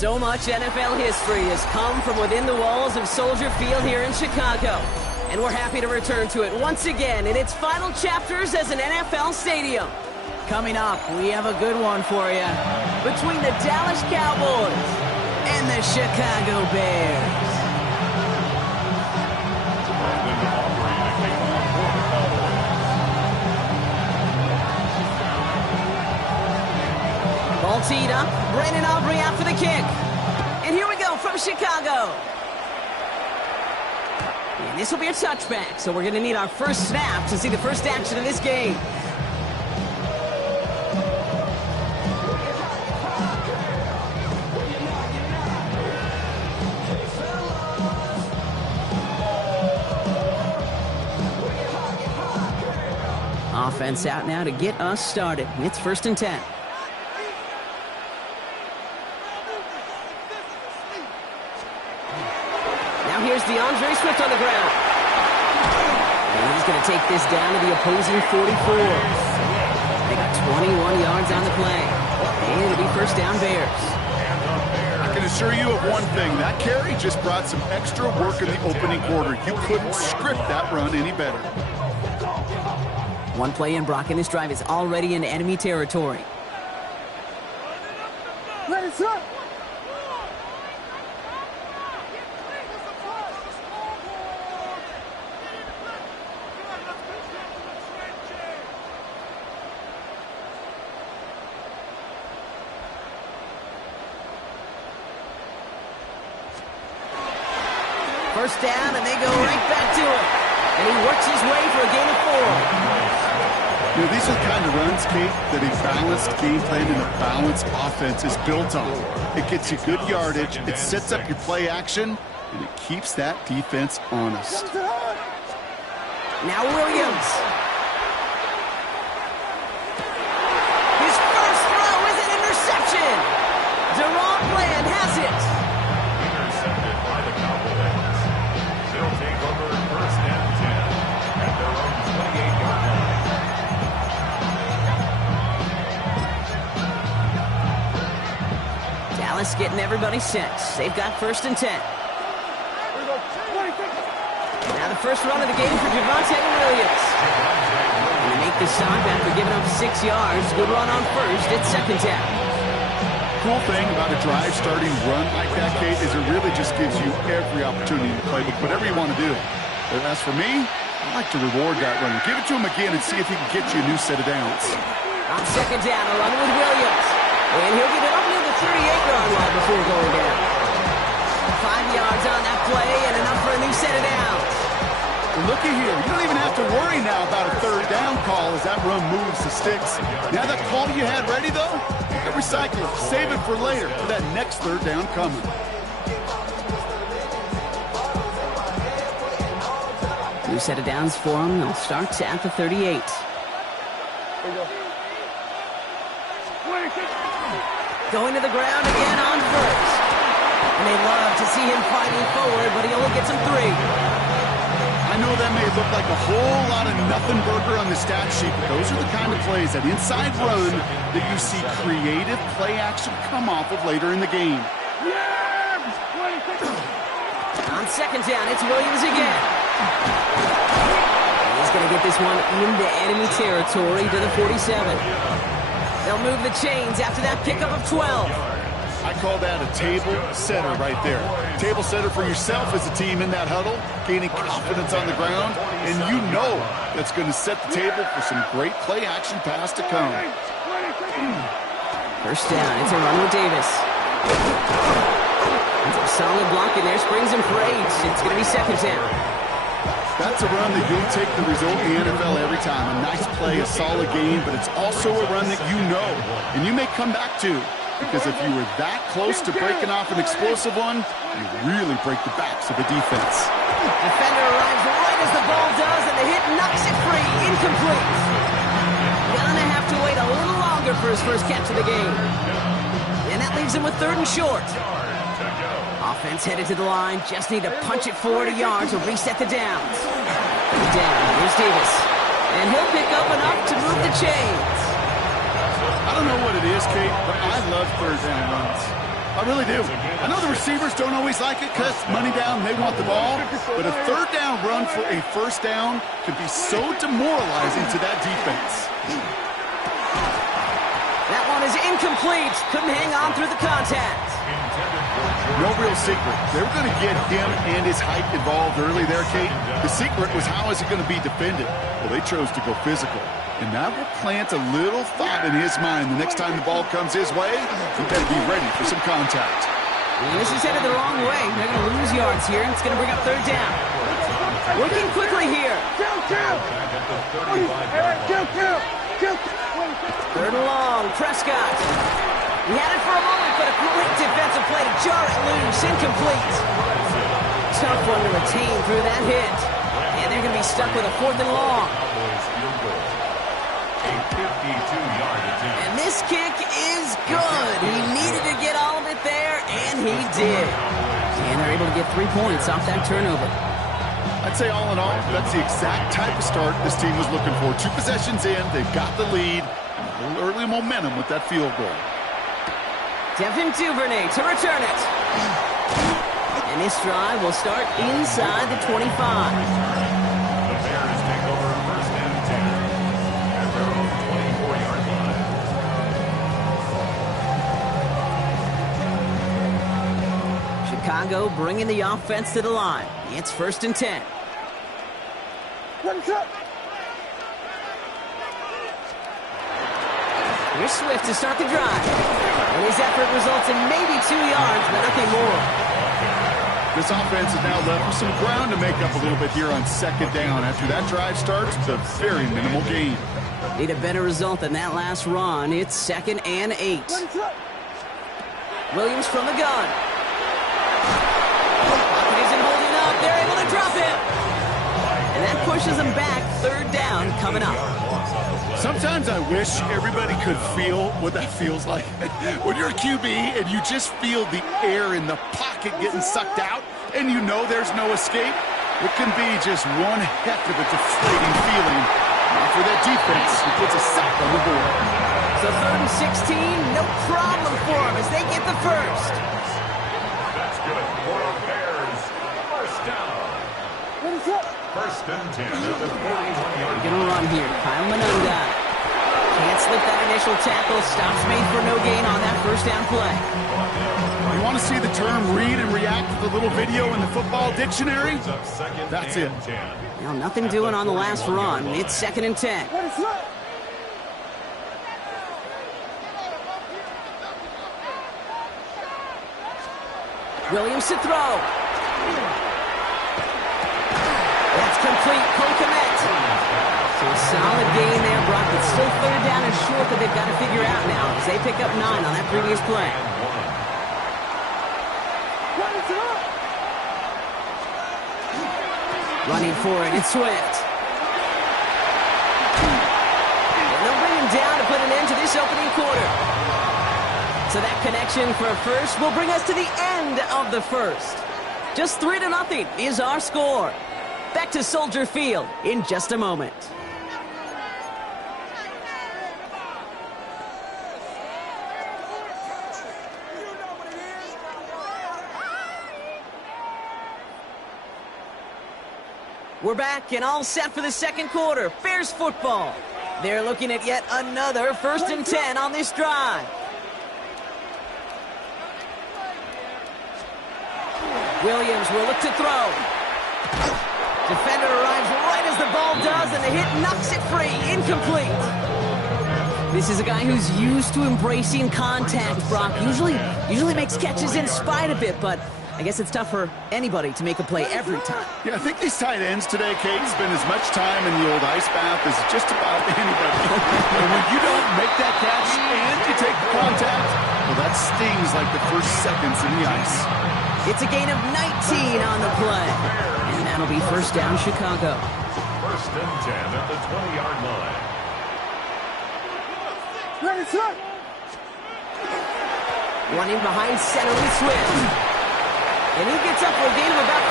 So much NFL history has come from within the walls of Soldier Field here in Chicago. And we're happy to return to it once again in its final chapters as an NFL stadium. Coming up, we have a good one for you. Between the Dallas Cowboys and the Chicago Bears. Ball teed up. Brandon Aubrey out for the kick. And here we go from Chicago. And this will be a touchback, so we're going to need our first snap to see the first action of this game. Offense out now to get us started. It's 1st and 10. Now here's DeAndre Swift on the ground. And he's going to take this down to the opposing 44. They got 21 yards on the play. And it'll be 1st down Bears. I can assure you of one thing. That carry just brought some extra work in the opening quarter. You couldn't script that run any better. One play in, Brock, and this drive is already in enemy territory. Let's up. First down, and they go right back to it. And he works his way for a gain of 4. You know, these are the kind of runs, Kate, that a balanced game plan and a balanced offense is built on. It gets you good yardage, it sets up your play action, and it keeps that defense honest. Now Williams. His first throw is an interception. Deron Bland has it. Intercepted by the Cowboys. They'll take over 1st and 10 at their own 28-yard line. Dallas getting everybody set. They've got 1st and 10. Now the first run of the game for Javonte Williams. And they make the stop after giving up 6 yards. Good run on 1st. It's 2nd down. Cool thing about a drive starting run like that, Kate, is it really just gives you every opportunity to play with whatever you want to do. But as for me, I like to reward that run. Give it to him again and see if he can get you a new set of downs. On 2nd down, a run with Williams. And he'll get it up near the 38-yard line before going down. 5 yards on that play and enough for a new set of downs. Looky here, you don't even have to worry now about a 3rd down call as that run moves the sticks. Now that call you had ready, though, recycle it. Save it for later for that next 3rd down coming. New set of downs for them. They'll start at the 38. Going to the ground again on 1st. And they love to see him fighting forward, but he only gets him 3. I know that may look like a whole lot of nothing burger on the stat sheet, but those are the kind of plays, that inside run, that you see creative play action come off of later in the game. On 2nd down, it's Williams again. He's going to get this one into enemy territory to the 47. They'll move the chains after that pickup of 12. I call that a table setter right there. Table setter for yourself as a team in that huddle, gaining confidence on the ground, and you know that's going to set the table for some great play action pass to come. First down, it's a run with Davis. It's a solid block in there, springs him for 8. It's going to be 2nd down. That's a run that you'll take the result in the NFL every time. A nice play, a solid game, but it's also a run that you know, and you may come back to. Because if you were that close to breaking off an explosive one, you really break the backs of the defense. Defender arrives right as the ball does, and the hit knocks it free. Incomplete. Gonna have to wait a little longer for his first catch of the game. And that leaves him with 3rd and short. Offense headed to the line. Just need to punch it 40 yards or reset the downs. Down. Here's Davis. And he'll pick up enough to move the chains. I don't know what it is, Kate, but I love 3rd down runs. I really do. I know the receivers don't always like it because money down, they want the ball. But a third down run for a first down can be so demoralizing to that defense. That one is incomplete. Couldn't hang on through the contact. No real secret. They were going to get him and his height involved early there, Kate. The secret was how is he going to be defended? Well, they chose to go physical. And that will plant a little thought in his mind. The next time the ball comes his way, he better be ready for some contact. This is headed the wrong way. They're going to lose yards here, and it's going to bring up third down. Working quickly here. Third and long, Prescott. He had it for a moment, but a quick defensive play to jar it loose. Incomplete. Tough one to retain through that hit. And they're going to be stuck with a fourth and long. And this kick is good. He needed to get all of it there, and he did. And they're able to get 3 points off that turnover. I'd say all in all, that's the exact type of start this team was looking for. 2 possessions in, they've got the lead. A little early momentum with that field goal. Devin Duvernay to return it. And this drive will start inside the 25. The Bears take over first and 10 at their own 24-yard line. Chicago bringing the offense to the line. It's first and 10. Here's Swift to start the drive. And his effort results in maybe 2 yards, but nothing more. This offense has now left some ground to make up a little bit here on second down. After that drive starts, it's a very minimal gain. Need a better result than that last run. It's 2nd and 8. Williams from the gun. Pocket isn't holding up. They're able to drop it. And that pushes them back. Third down coming up. Sometimes I wish everybody could feel what that feels like. When you're a QB and you just feel the air in the pocket getting sucked out and you know there's no escape, it can be just one heck of a deflating feeling. And for that defense, it puts a sack on the board. So 3rd and 16, no problem for them as they get the first. That's good for the Bears. First down. First and 10 at the 41-yard line. Gonna run here. Kyle Manunga. Can't slip that initial tackle. Stops made for no gain on that first down play. You want to see the term read and react with a little video in the football dictionary? That's it. Now, nothing doing on the last run. It's 2nd and 10. Williams to throw. That's complete. Cole Kmet. So a solid gain there, Brock, but still third down and short that they've got to figure out now as they pick up 9 on that previous play. Running for it, it's Swift. And they'll bring him down to put an end to this opening quarter. So that connection for a first will bring us to the end of the first. Just 3-0 is our score. Back to Soldier Field in just a moment. We're back and all set for the second quarter. Bears football. They're looking at yet another 1st and 10 on this drive. Williams will look to throw. Defender arrives right as the ball does, and the hit knocks it free. Incomplete. This is a guy who's used to embracing contact, Brock. Usually makes catches in spite of it, but I guess it's tough for anybody to make a play every time. Yeah, I think these tight ends today, Kate, spend as much time in the old ice bath as just about anybody. And when you don't make that catch and you take the contact, well, that stings like the first seconds in the ice. It's a gain of 19 on the play. And that'll be first down, Chicago. First and 10 at the 20-yard line. Running behind center with Swift. And he gets up for a gain of about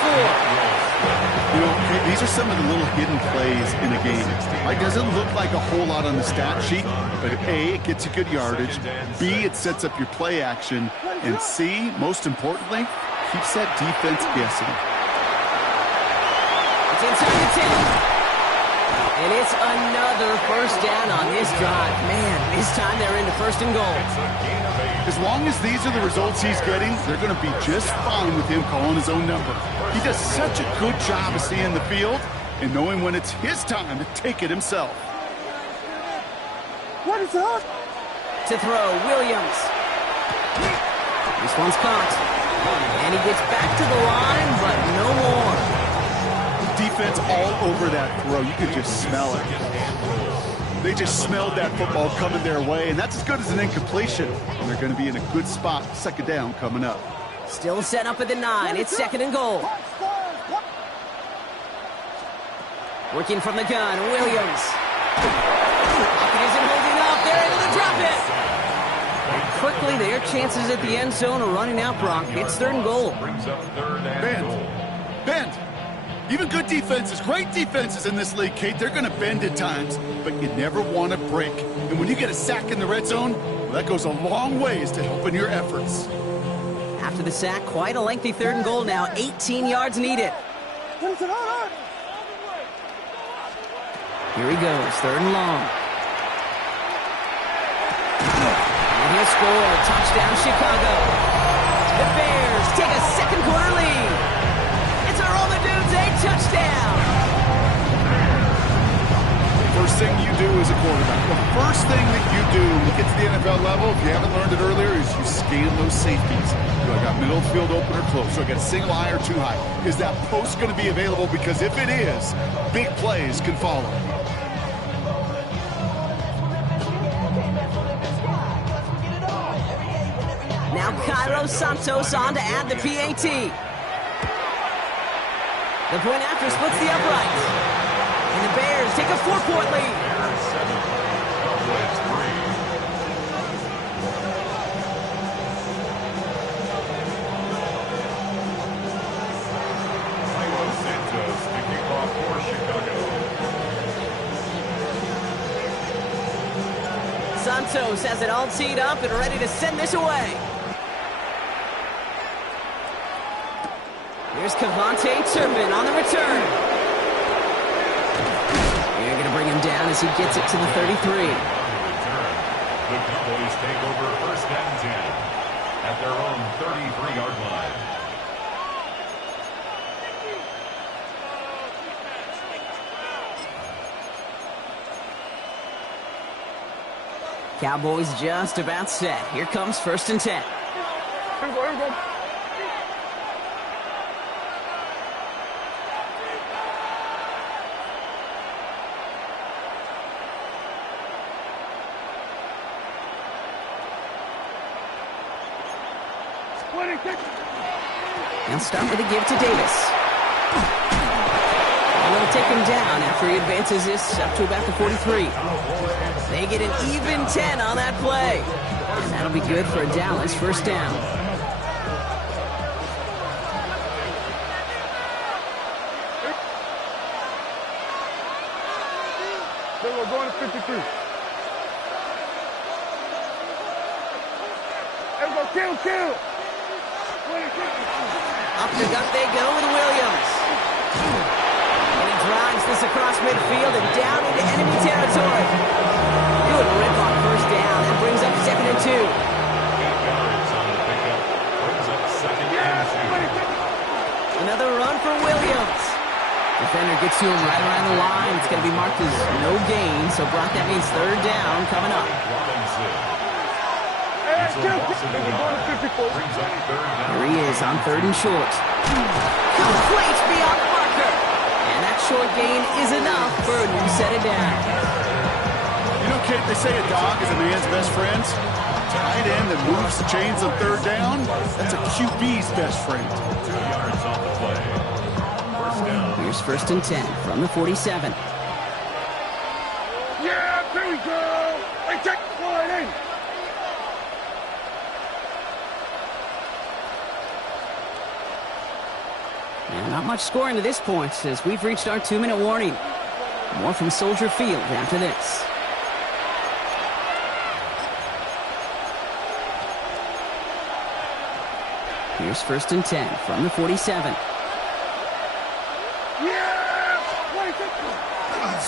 4. You know, these are some of the little hidden plays in a game. It doesn't look like a whole lot on the stat sheet, but A, it gets you good yardage, B, it sets up your play action, and C, most importantly, keeps that defense guessing. It's inside the 10. And it's another first down on this drive. Man, this time they're into first and goal. As long as these are the results he's getting, they're going to be just fine with him calling his own number. He does such a good job of seeing the field and knowing when it's his time to take it himself. What is up? To throw, Williams. This one's caught. And he gets back to the line, but no more. Defense all over that throw. You could just smell it. They just smelled that football coming their way, and that's as good as an incompletion. And they're going to be in a good spot. Second down coming up. Still set up at the 9. It's second and goal. Working from the gun, Williams. Pocket isn't holding up. They're able to drop it. And quickly, their chances at the end zone are running out, Brock. It's third and goal. Bend. Even good defenses, great defenses in this league, Kate, they're going to bend at times, but you never want to break. And when you get a sack in the red zone, well, that goes a long ways to helping your efforts. After the sack, quite a lengthy third and goal now. 18 yards needed. Here he goes, third and long. And he'll score. Touchdown, Chicago. The Bears take a second quarter lead. It's a roll the dudes, a touchdown. First thing you do as a quarterback, the first thing that you do when you get to the NFL level, if you haven't learned it earlier, is you scan those safeties. Do I got middle field open or close? Do I got a single high or two high? Is that post going to be available? Because if it is, big plays can follow. Now Cairo Santos on to add the PAT. The point after splits the uprights. And the Bears take a 4-point lead. Santos to kick off for Chicago. Santos has it all teed up and ready to send this away. Here's Cavante Turpin on the return. They're going to bring him down as he gets it to the 33. The Cowboys take over first and 10 at their own 33-yard line. Cowboys just about set. Here comes first and 10. Here we go, here we go. Now start with a give to Davis. And they'll take him down after he advances this up to about the 43. They get an even 10 on that play. And that'll be good for a Dallas first down. Then we're going to 53. There we go, kill. Up the gut they go with Williams. And he drives this across midfield and down into enemy territory. Good rip on first down and brings up second and 2. Another run for Williams. Defender gets to him right around the line. It's going to be marked as no gain. So, Brock, that means third down coming up. Here he is on third and short. Complete beyond the marker. And that short gain is enough for a new set of downs. You know, Kate, they say a dog is a man's best friend. Tight end that moves the chains on third down, that's a QB's best friend. 2 yards on the play. First down. Here's first and 10 from the 47. Yeah, there we go. Hey, check the line in. And Not much scoring to this point as we've reached our 2-minute warning. More from Soldier Field after this. Here's 1st and 10 from the 47.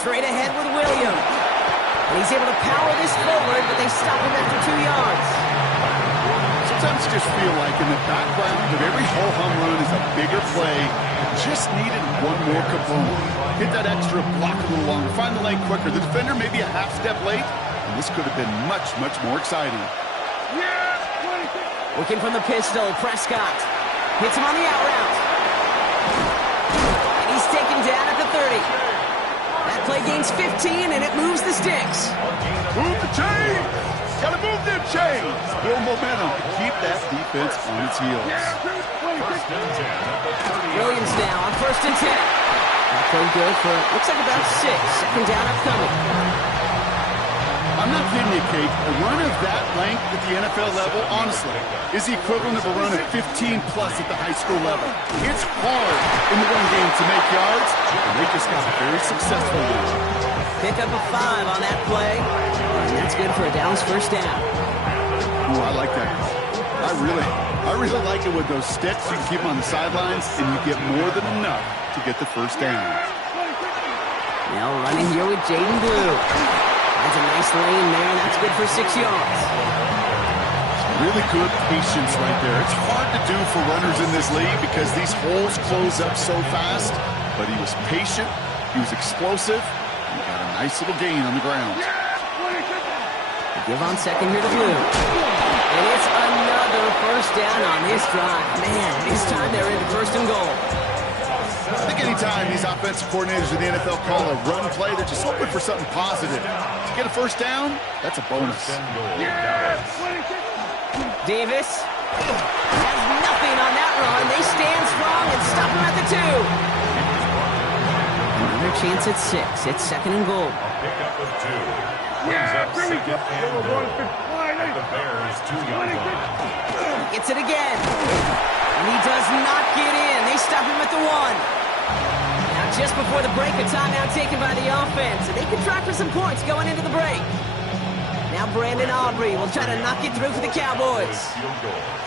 Straight ahead with William. And he's able to power this forward, but they stop him after 2 yards. Sometimes you just feel like in the background of every ho-hum run is a bigger play. Just needed one more component. Hit that extra block a little longer. Find the lane quicker. The defender may be a half step late, and this could have been much, much more exciting. Looking from the pistol, Prescott. Hits him on the out route. And he's taken down at the 30. That play gains 15, and it moves the sticks. Move the chains! Gotta move them chains! Build momentum to keep that defense on its heels. Williams now on 1st and 10. That play good for, looks like about 6. 2nd down upcoming. I'm not kidding you, Kate. A run of that length at the NFL level, honestly, is the equivalent of a run of 15-plus at the high school level. It's hard in the run game to make yards, and they just got a very successful one. Pick up a 5 on that play, and that's good for a Dallas 1st down. Ooh, I like that. I really like it with those sticks. You can keep them on the sidelines, and you get more than enough to get the 1st down. Now running here with Jaden Blue. That's a nice lane there, and that's good for 6 yards. Really good patience right there. It's hard to do for runners in this league because these holes close up so fast, but he was patient, he was explosive, and he got a nice little gain on the ground. Give on 2nd here to Blue. And it's another 1st down on this drive. Man, this time they're into 1st and goal. I think anytime these offensive coordinators in the NFL call a run play, they're just hoping for something positive. To get a 1st down, that's a bonus. Davis has nothing on that run. They stand strong and stop him at the 2. Another chance at 6. It's 2nd and goal. Pick up of 2. Brings up 2nd and the Bears 2 yards on. Gets it again. And he does not get in. They stop him at the 1. Now just before the break, a timeout taken by the offense. And they can try for some points going into the break. Now Brandon Aubrey will try to knock it through for the Cowboys.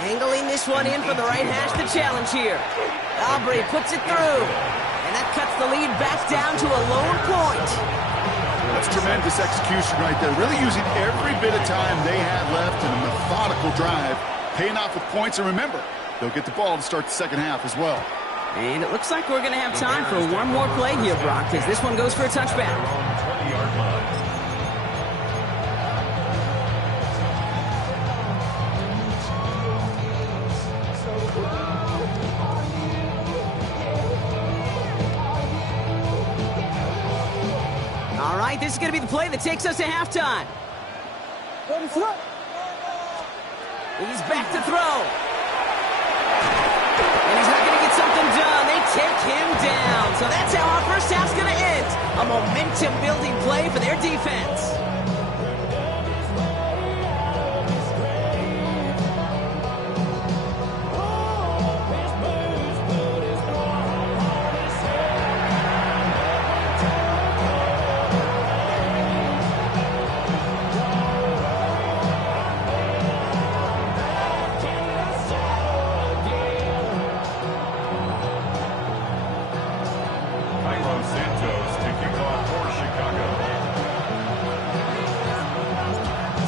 Angling this one in from the right hash, the challenge here. Aubrey puts it through. And that cuts the lead back down to a lone point. That's tremendous execution right there. Really using every bit of time they had left in a methodical drive. Paying off with points. And remember, they'll get the ball to start the 2nd half as well. And it looks like we're going to have time for one more play here, Brock, because this one goes for a touchback. All right, this is going to be the play that takes us to halftime. He's back to throw. And he's not going to get something done. They take him down. So that's how our 1st half's going to end. A momentum-building play for their defense.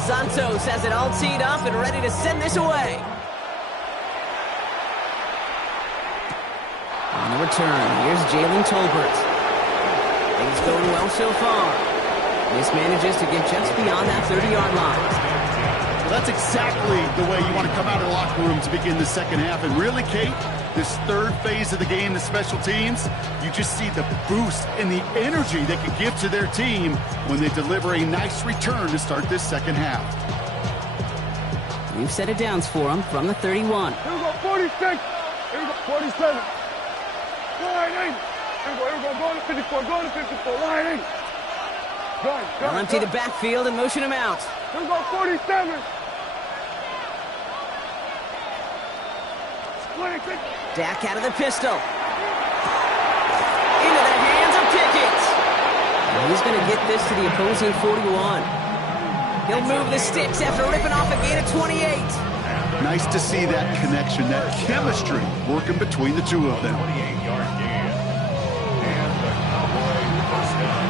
Santos has it all teed up and ready to send this away. On the return, here's Jalen Tolbert. Things going well so far. This manages to get just beyond that 30-yard line. Well, that's exactly the way you want to come out of the locker room to begin the 2nd half. And really, Kate, this 3rd phase of the game, the special teams, you just see the boost and the energy they can give to their team when they deliver a nice return to start this 2nd half. We've set it downs for them from the 31. Here we go, 46. Here we go, 47. Line in. Here we go, go to 54, go to 54, line in. They'll empty the backfield and motion him out. Here we go, 47. 26. Dak out of the pistol. He's going to get this to the opposing 41. He'll move the sticks after ripping off a gain of 28. Nice to see that connection, that chemistry working between the two of them. 28-yard gain. And the Cowboy first down.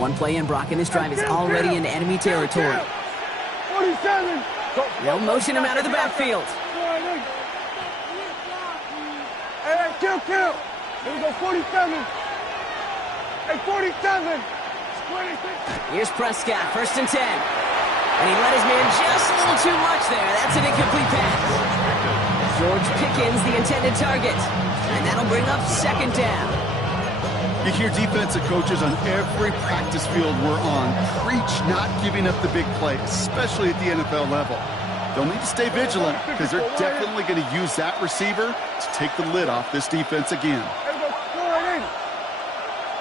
One play in, Brock, and this drive is already into enemy territory. 47. They'll motion him out of the backfield. Hey, kill. Here we go, 47. Hey, 47. 26. Here's Prescott, 1st and 10. And he let his man just a little too much there. That's an incomplete pass. George Pickens, the intended target. And that'll bring up 2nd down. You hear defensive coaches on every practice field we're on preach not giving up the big play, especially at the NFL level. They'll need to stay vigilant because they're definitely going to use that receiver to take the lid off this defense again.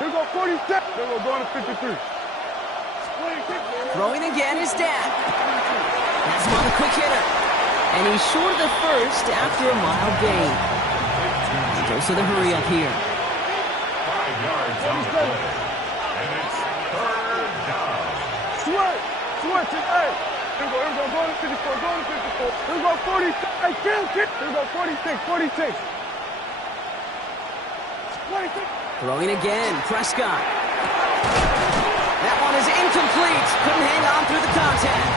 Here we go, 47. Here we go, going to 53. Throwing again is Dak. That's him on the quick hitter. And he's short of the first after a mild gain. He goes to the hurry up here. 5 yards on the play. And it's 3rd down. Switch it, hey. Here we go, going to 54, going to 54. Here we go, 46. Hey, kill. Here we go, 46. 46. Throwing again, Prescott. That one is incomplete. Couldn't hang on through the contact.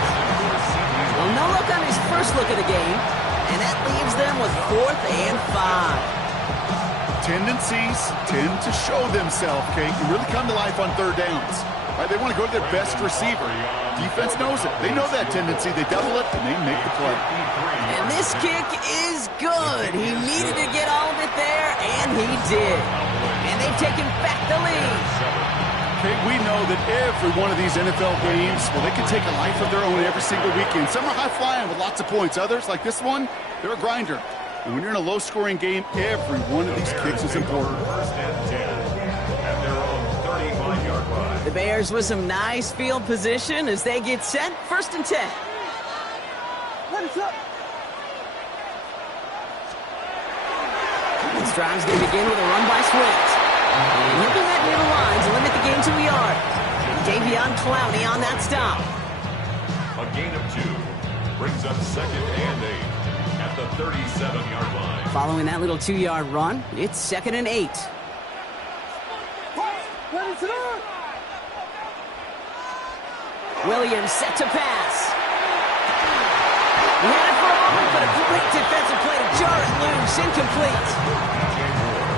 Well, no look on his first look of the game. And that leaves them with 4th and 5. Tendencies tend to show themselves, Kate, and really come to life on 3rd downs. Right? They want to go to their best receiver. Defense knows it. They know that tendency. They double it, and they make the play. And this kick is good. He needed to get all of it there, and he did. And they've taken back the lead. Kate, we know that every one of these NFL games, well, they can take a life of their own every single weekend. Some are high-flying with lots of points. Others, like this one, they're a grinder. And when you're in a low-scoring game, every one of these kicks is important. 1st and 10 at their own 35-yard line. The Bears with some nice field position as they get set. 1st and 10. What is up? This drive's going to begin with a run by Swift. And he'll be met near the line to limit the gain to a yard. Davion Clowney on that stop. A gain of 2 brings up 2nd and 8 at the 37-yard line. Following that little 2-yard run, it's 2nd and 8. Williams set to pass. He had it for a moment, but a great defensive play to jar it loose. Incomplete.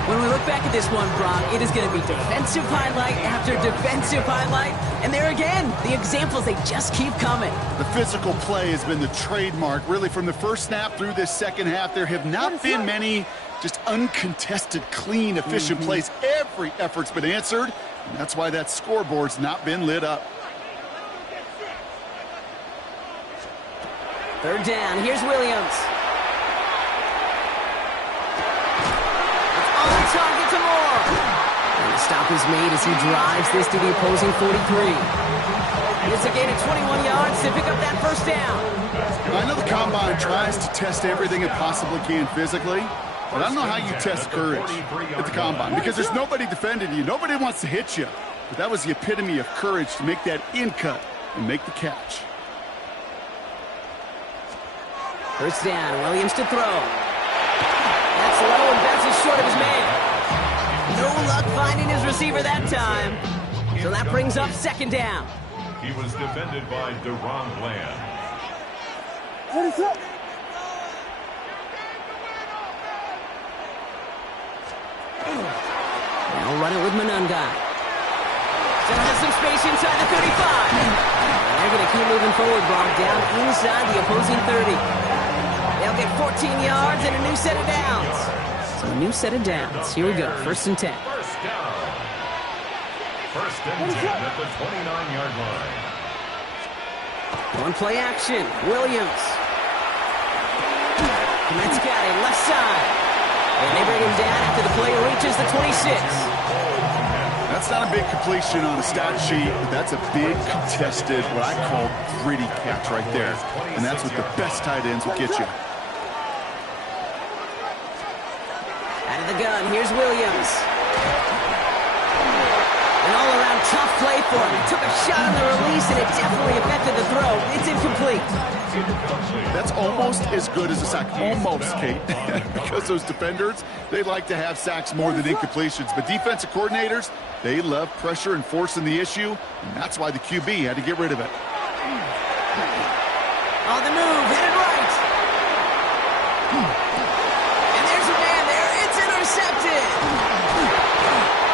When we look back at this one, Brock, it is going to be defensive highlight after defensive highlight. And there again, the examples, they just keep coming. The physical play has been the trademark, really, from the first snap through this second half. There have not been many just uncontested, clean, efficient plays. Every effort's been answered, and that's why that scoreboard's not been lit up. 3rd down, here's Williams. It's on target to Moore. And the stop is made as he drives this to the opposing 43. It's a gain of 21 yards to pick up that 1st down. I know the Combine tries to test everything it possibly can physically, but I don't know how you test courage at the Combine because there's nobody defending you. Nobody wants to hit you. But that was the epitome of courage to make that in cut and make the catch. 1st down, Williams to throw. That's low and bounces short of his man. No luck finding his receiver that time. So that brings up 2nd down. He was defended by DeRon Bland. What is up? Now run it with Monunga. Still has some space inside the 35. They're going to keep moving forward, Brock, down inside the opposing 30. They'll get 14 yards and a new set of downs. So a new set of downs. Here we go, 1st and 10. 1st down. 1st and 10 at the 29-yard line. One play action, Williams. Met's got it, left side. And they bring him down after the play reaches the 26. That's not a big completion on a stat sheet, but that's a big contested, what I call gritty catch right there. And that's what the best tight ends will get you. Out of the gun, here's Williams. An all-around tough play for him. He took a shot on the release, and it definitely affected the throw. It's incomplete. That's almost as good as a sack. Almost, Kate. Because those defenders, they like to have sacks more than incompletions. But defensive coordinators, they love pressure and forcing the issue, and that's why the QB had to get rid of it. On the move, headed right. And there's a man there. It's intercepted.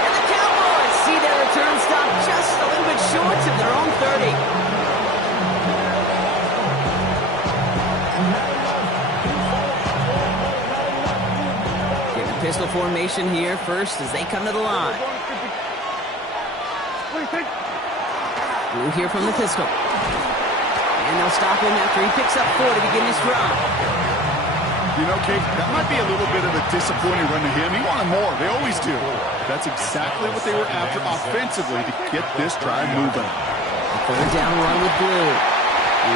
And the Cowboys see their return stop just a little bit short of their own 30. Pistol formation here first as they come to the line. Blue here from the pistol. And they'll stop him after he picks up 4 to begin his drive. You know, Kate, that might be a little bit of a disappointing run to him. He wanted more. They always do. That's exactly what they were after offensively to get this drive moving. A 3rd down run with Blue.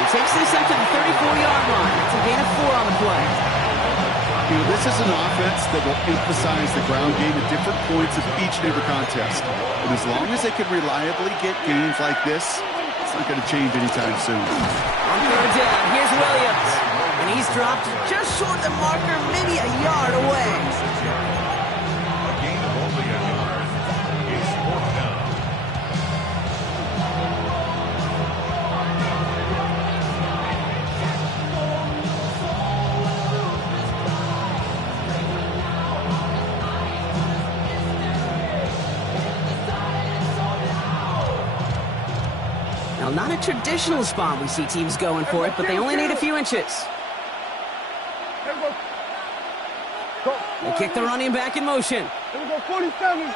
He takes this up to the 34-yard line. It's a gain of 4 on the play. You know, this is an offense that will emphasize the ground game at different points of each and every contest. And as long as they can reliably get gains like this, it's not going to change anytime soon. On 3rd down, here's Williams. And he's dropped just short of the marker, maybe a yard away. A gain of only a yard. It's 4th down. Now, not a traditional spot we see teams going for it, but they only need a few inches. They kick the running back in motion. Here we go, 47.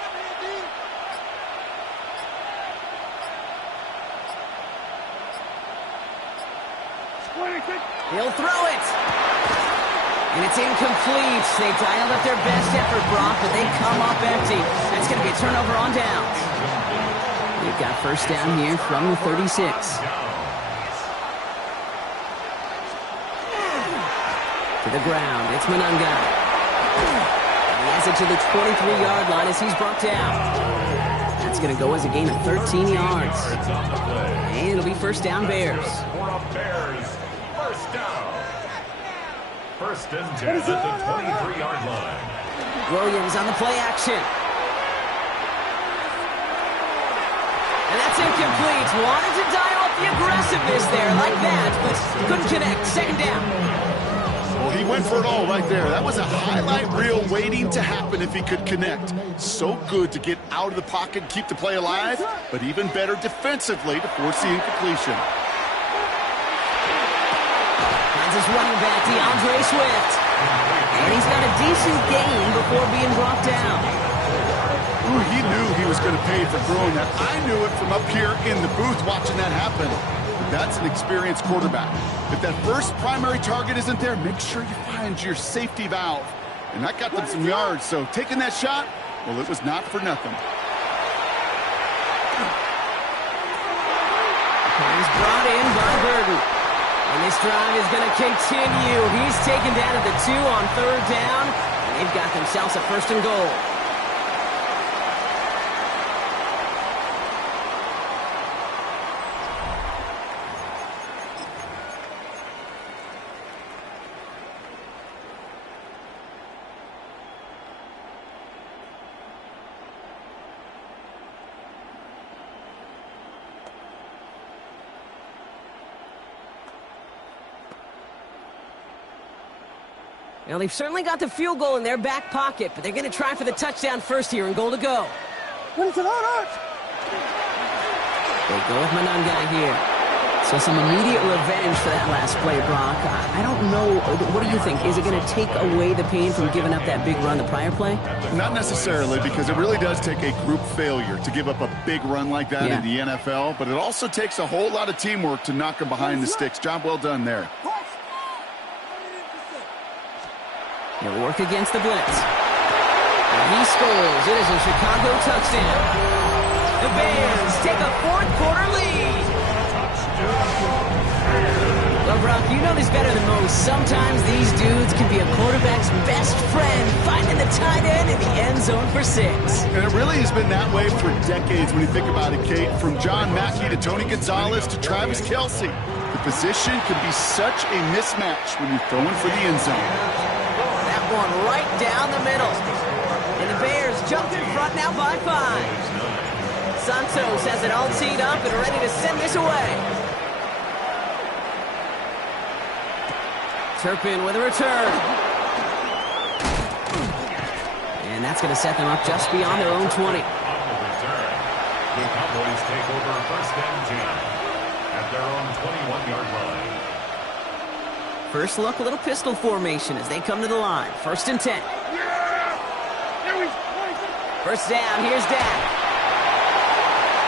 He'll throw it. And it's incomplete. They dialed up their best effort, Brock, but they come up empty. That's going to be a turnover on downs. They've got 1st down here from the 36. To the ground, it's Monangai. He has it to the 23-yard line as he's brought down. That's going to go as a gain of 13 yards. And it'll be 1st down Bears. Bears, 1st down. 1st and 10 at the 23-yard line. Williams on the play action. And that's incomplete. Wanted to dial up the aggressiveness there like that, but couldn't connect. 2nd down. Well, he went for it all right there. That was a highlight reel waiting to happen if he could connect. So good to get out of the pocket and keep the play alive, but even better defensively to force the incompletion. Finds his running back, DeAndre Swift. And he's got a decent gain before being brought down. Ooh, he knew he was going to pay for throwing that. I knew it from up here in the booth watching that happen. But that's an experienced quarterback. If that first primary target isn't there, make sure you find your safety valve. And that got them some yards, so taking that shot, well, it was not for nothing. He's brought in by Burton. And this drive is going to continue. He's taken down at the 2 on 3rd down. And they've got themselves a 1st and goal. Now, they've certainly got the field goal in their back pocket, but they're going to try for the touchdown first here and goal to go. They go with Monangai here. So some immediate revenge for that last play, Brock. I don't know. What do you think? Is it going to take away the pain from giving up that big run the prior play? Not necessarily, because it really does take a group failure to give up a big run like that in the NFL, but it also takes a whole lot of teamwork to knock them behind the sticks. Job well done there. He'll work against the blitz. And he scores. It is a Chicago touchdown. The Bears take a fourth quarter lead. Well, Brock, you know this better than most. Sometimes these dudes can be a quarterback's best friend, finding the tight end in the end zone for 6. And it really has been that way for decades when you think about it, Kate. From John Mackey to Tony Gonzalez to Travis Kelce. The position can be such a mismatch when you're throwing for the end zone. That one right down the middle. And the Bears jump in front now by 5. Santos has it all teed up and ready to send this away. Turpin with a return. And that's going to set them up just beyond their own 20. On the return, the Cowboys take over first and 10 at their own 21-yard line. First look, a little pistol formation as they come to the line. First and 10. First down, here's Dak.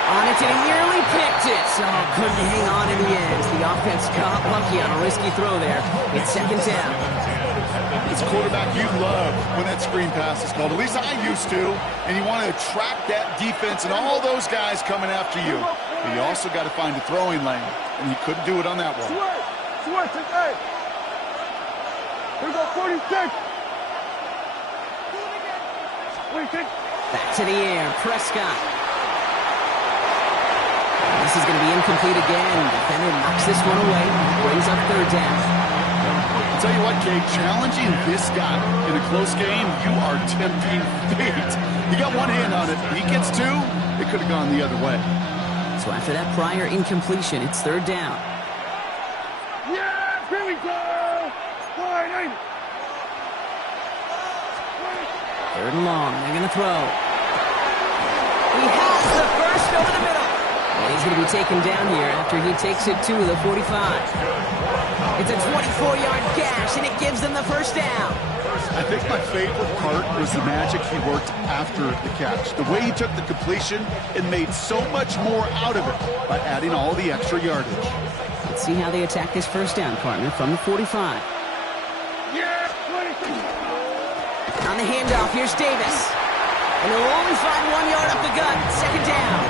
On it, and he nearly picked it. So couldn't hang on in the end. The offense got lucky on a risky throw there. It's second down. It's quarterback you love when that screen pass is called. At least I used to. And you want to attract that defense and all those guys coming after you. But you also got to find a throwing lane. And he couldn't do it on that one. Switch, hey. Here we go, 46. Back to the air, Prescott. This is going to be incomplete again. Defender knocks this one away. Brings up third down. I'll tell you what, Kate, challenging this guy in a close game, you are tempting fate. He got one hand on it. He gets two, it could have gone the other way. So after that prior incompletion, it's third down. Yeah, here we go. Third and long. They're going to throw. He has the first over the middle. And he's going to be taken down here after he takes it to the 45. It's a 24-yard gash, and it gives them the first down. I think my favorite part was the magic he worked after the catch. The way he took the completion and made so much more out of it by adding all the extra yardage. Let's see how they attack this first down, partner, from the 45. On the handoff, here's Davis. And he'll only find 1 yard up the gut. Second down.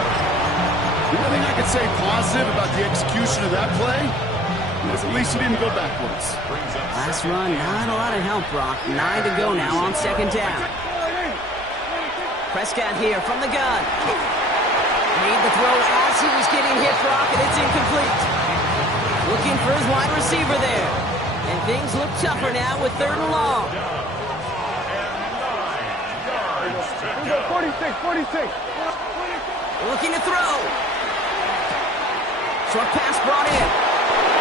The only thing I could say positive about the execution of that play is at least he didn't go backwards. Last run, not a lot of help, Brock. 9 to go now on second down. Prescott here from the gun. Made the throw as he was getting hit, Brock, and it's incomplete. Looking for his wide receiver there. And things look tougher now with third and long. 46. Looking to throw. Short pass brought in.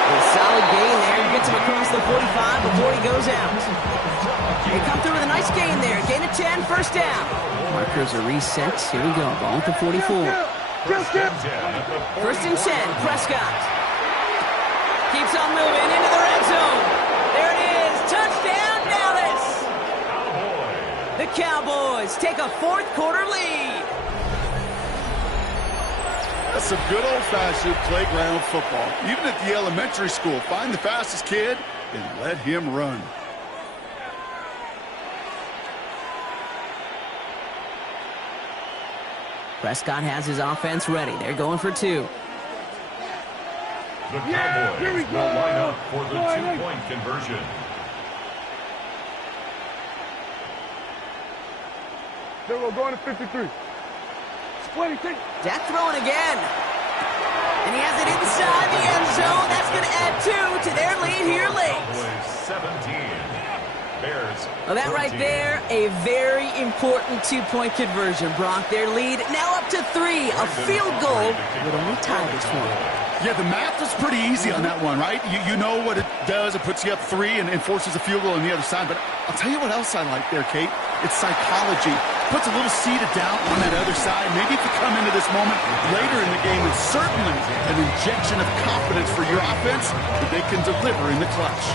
A solid gain there. Gets him across the 45 before he goes out. They come through with a nice gain there. Gain of 10, first down. Markers are reset. Here we go. Ball at the 44. First and 10, Prescott. Keeps on moving into the red zone. There it is. Touchdown, Dallas. The Cowboys take a fourth quarter lead. That's some good old-fashioned playground football. Even at the elementary school, find the fastest kid and let him run. Prescott has his offense ready. They're going for two. The Cowboys will line up for the two-point conversion. Then we'll go to 53. Dak throwing again. And he has it inside the end zone. That's going to add 2 to their lead here late. Cowboys 17. Bears. Well, that right there, a very important two-point conversion, Brock. Their lead now up to 3. A field goal would only tie this one. Yeah, the math was pretty easy on that one, right? You know what it does. It puts you up 3 and forces a field goal on the other side. But I'll tell you what else I like there, Kate. It's psychology. Puts a little seed of doubt on that other side. Maybe if you come into this moment later in the game, it's certainly an injection of confidence for your offense that they can deliver in the clutch.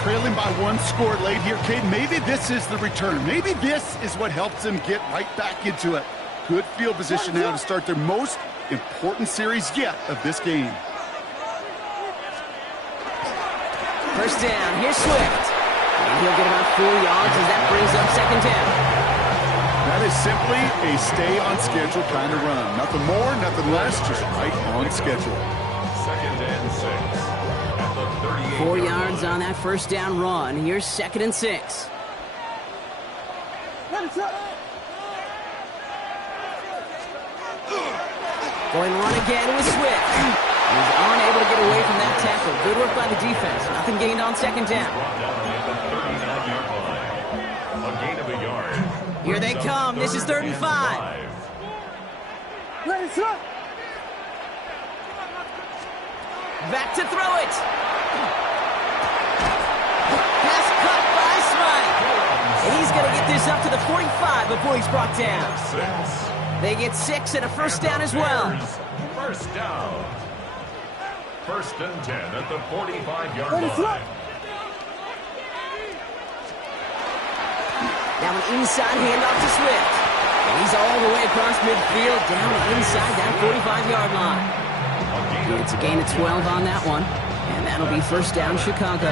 Trailing by 1 score late here, Kate. Maybe this is the return. Maybe this is what helps them get right back into it. Good field position now to start their most important series yet of this game. First down, here's Swift. And he'll get about 4 yards as that brings up second down. That That is simply a stay-on-schedule kind of run. Nothing more, nothing less, just right on schedule. 2nd and 6. At the 38. 4 yards on that first down run. Here's 2nd and 6. Going run again with Swift. He's unable to get away from that tackle. Good work by the defense. Nothing gained on 2nd down. A gain of a yard. Here they come. This is 3rd and 5. Back to throw it. Pass cut by Smythe. And he's going to get this up to the 45 before he's brought down. They get 6 and a first down as well. First down. 1st and 10 at the 45-yard line. Now an inside handoff to Swift. And he's all the way across midfield down inside that 45-yard line. It's a gain of 12 on that one. And that'll be first down Chicago.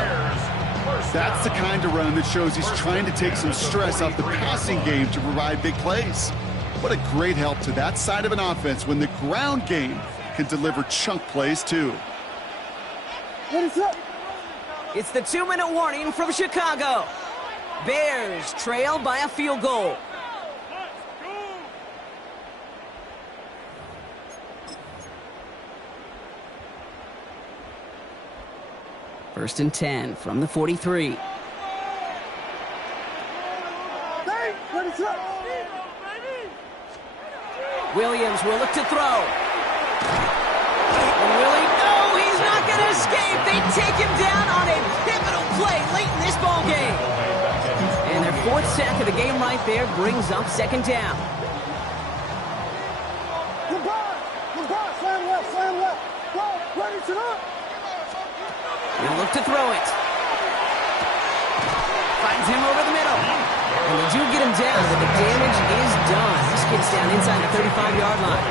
That's the kind of run that shows he's trying to take some stress off the passing game to provide big plays. What a great help to that side of an offense when the ground game can deliver chunk plays too. It's the 2-minute warning from Chicago. Bears trail by a field goal. First and 10 from the 43. Williams will look to throw. And Willie, no, he's not going to escape. They take him down on a pivotal play late in this ball game. And their 4th sack of the game right there brings up 2nd down. He'll look to throw it. Finds him over the middle. And they do get him down, but the damage is done. This gets down inside the 35-yard line.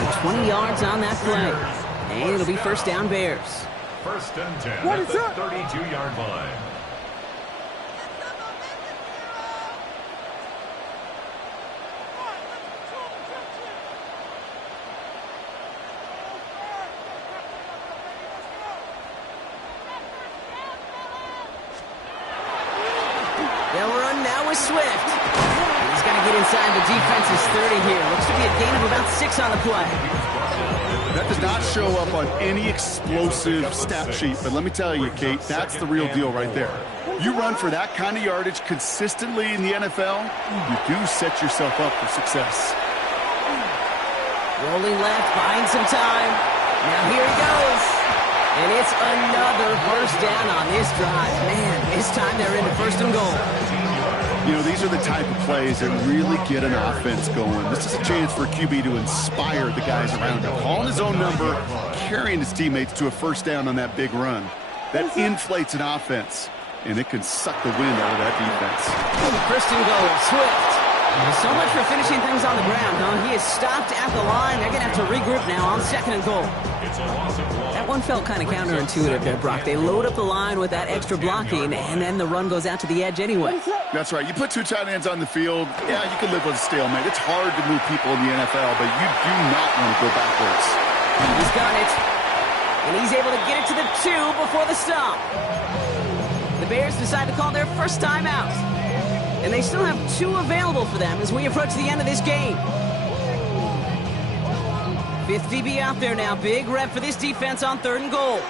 So 20 yards on that play. And it'll be first down Bears. 1st and 10 at the 32-yard line. They'll run now with Swift. He's going to get inside the defense's 30 here. Looks to be a gain of about 6 on the play. That does not show up on any explosive stat sheet, but let me tell you, Kate, that's the real deal right there. You run for that kind of yardage consistently in the NFL, you do set yourself up for success. Rolling left, buying some time. Now here he goes. And it's another first down on this drive. Man, this time they're into 1st and goal. You know, these are the type of plays that really get an offense going. This is a chance for a QB to inspire the guys around him. Calling his own number, carrying his teammates to a first down on that big run. That inflates an offense, and it can suck the wind out of that defense. 1st and goal, Swift. So much for finishing things on the ground, huh? He is stopped at the line. They're going to have to regroup now on 2nd and goal. That one felt kind of counterintuitive there, Brock. They load up the line with that extra blocking, and then the run goes out to the edge anyway. That's right. You put 2 tight ends on the field, yeah, you can live with a stalemate. It's hard to move people in the NFL, but you do not want to go backwards. He's got it. And he's able to get it to the 2 before the stop. The Bears decide to call their first timeout. And they still have 2 available for them as we approach the end of this game. 5th DB out there now. Big rep for this defense on 3rd and goal.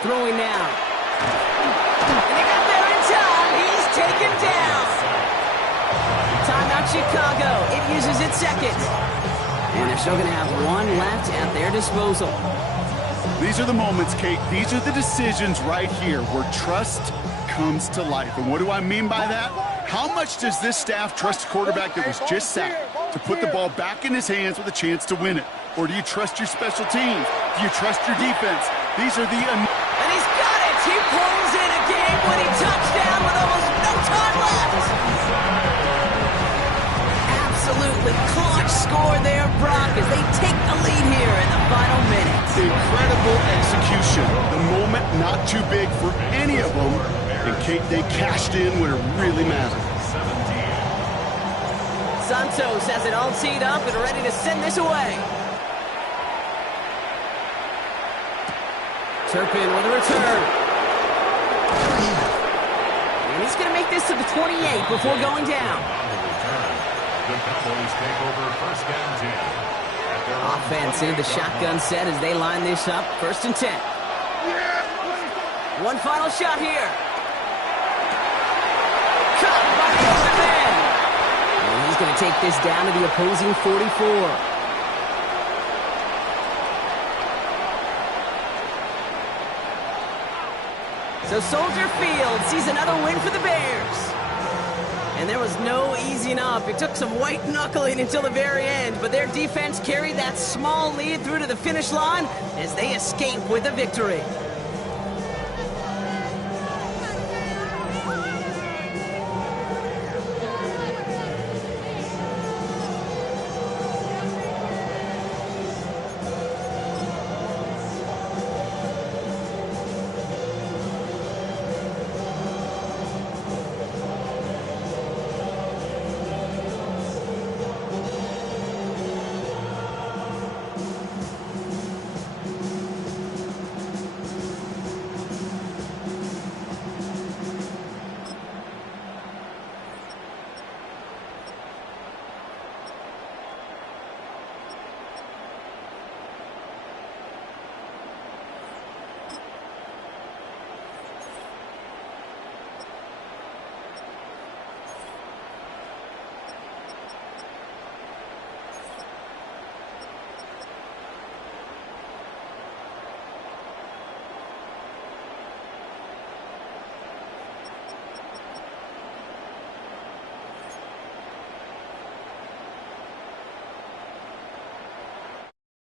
Throwing now. And they got there in time. He's taken down. Timeout Chicago. It uses its 2nd. And they're still going to have 1 left at their disposal. These are the moments, Kate. These are the decisions right here where trust comes to life. And what do I mean by that? How much does this staff trust a quarterback that was just sacked to put the ball back in his hands with a chance to win it? Or do you trust your special teams? Do you trust your defense? These are the... And he's got it! He pulls in a game-winning touchdown with almost no time left! Absolutely clutch score there, Brock, as they take the lead here in the final minutes. Incredible execution. The moment not too big for any of them, And Kate, they cashed in when it really mattered. Santos has it all teed up and ready to send this away. Turpin with a return. And he's going to make this to the 28 before going down. The Cowboys take over first and 10. Offense into the shotgun set as they line this up. First and 10. One final shot here. Caught by the open man. And he's going to take this down to the opposing 44. So Soldier Field sees another win for the Bears. And there was no easing up. It took some white knuckling until the very end, but their defense carried that small lead through to the finish line as they escape with a victory.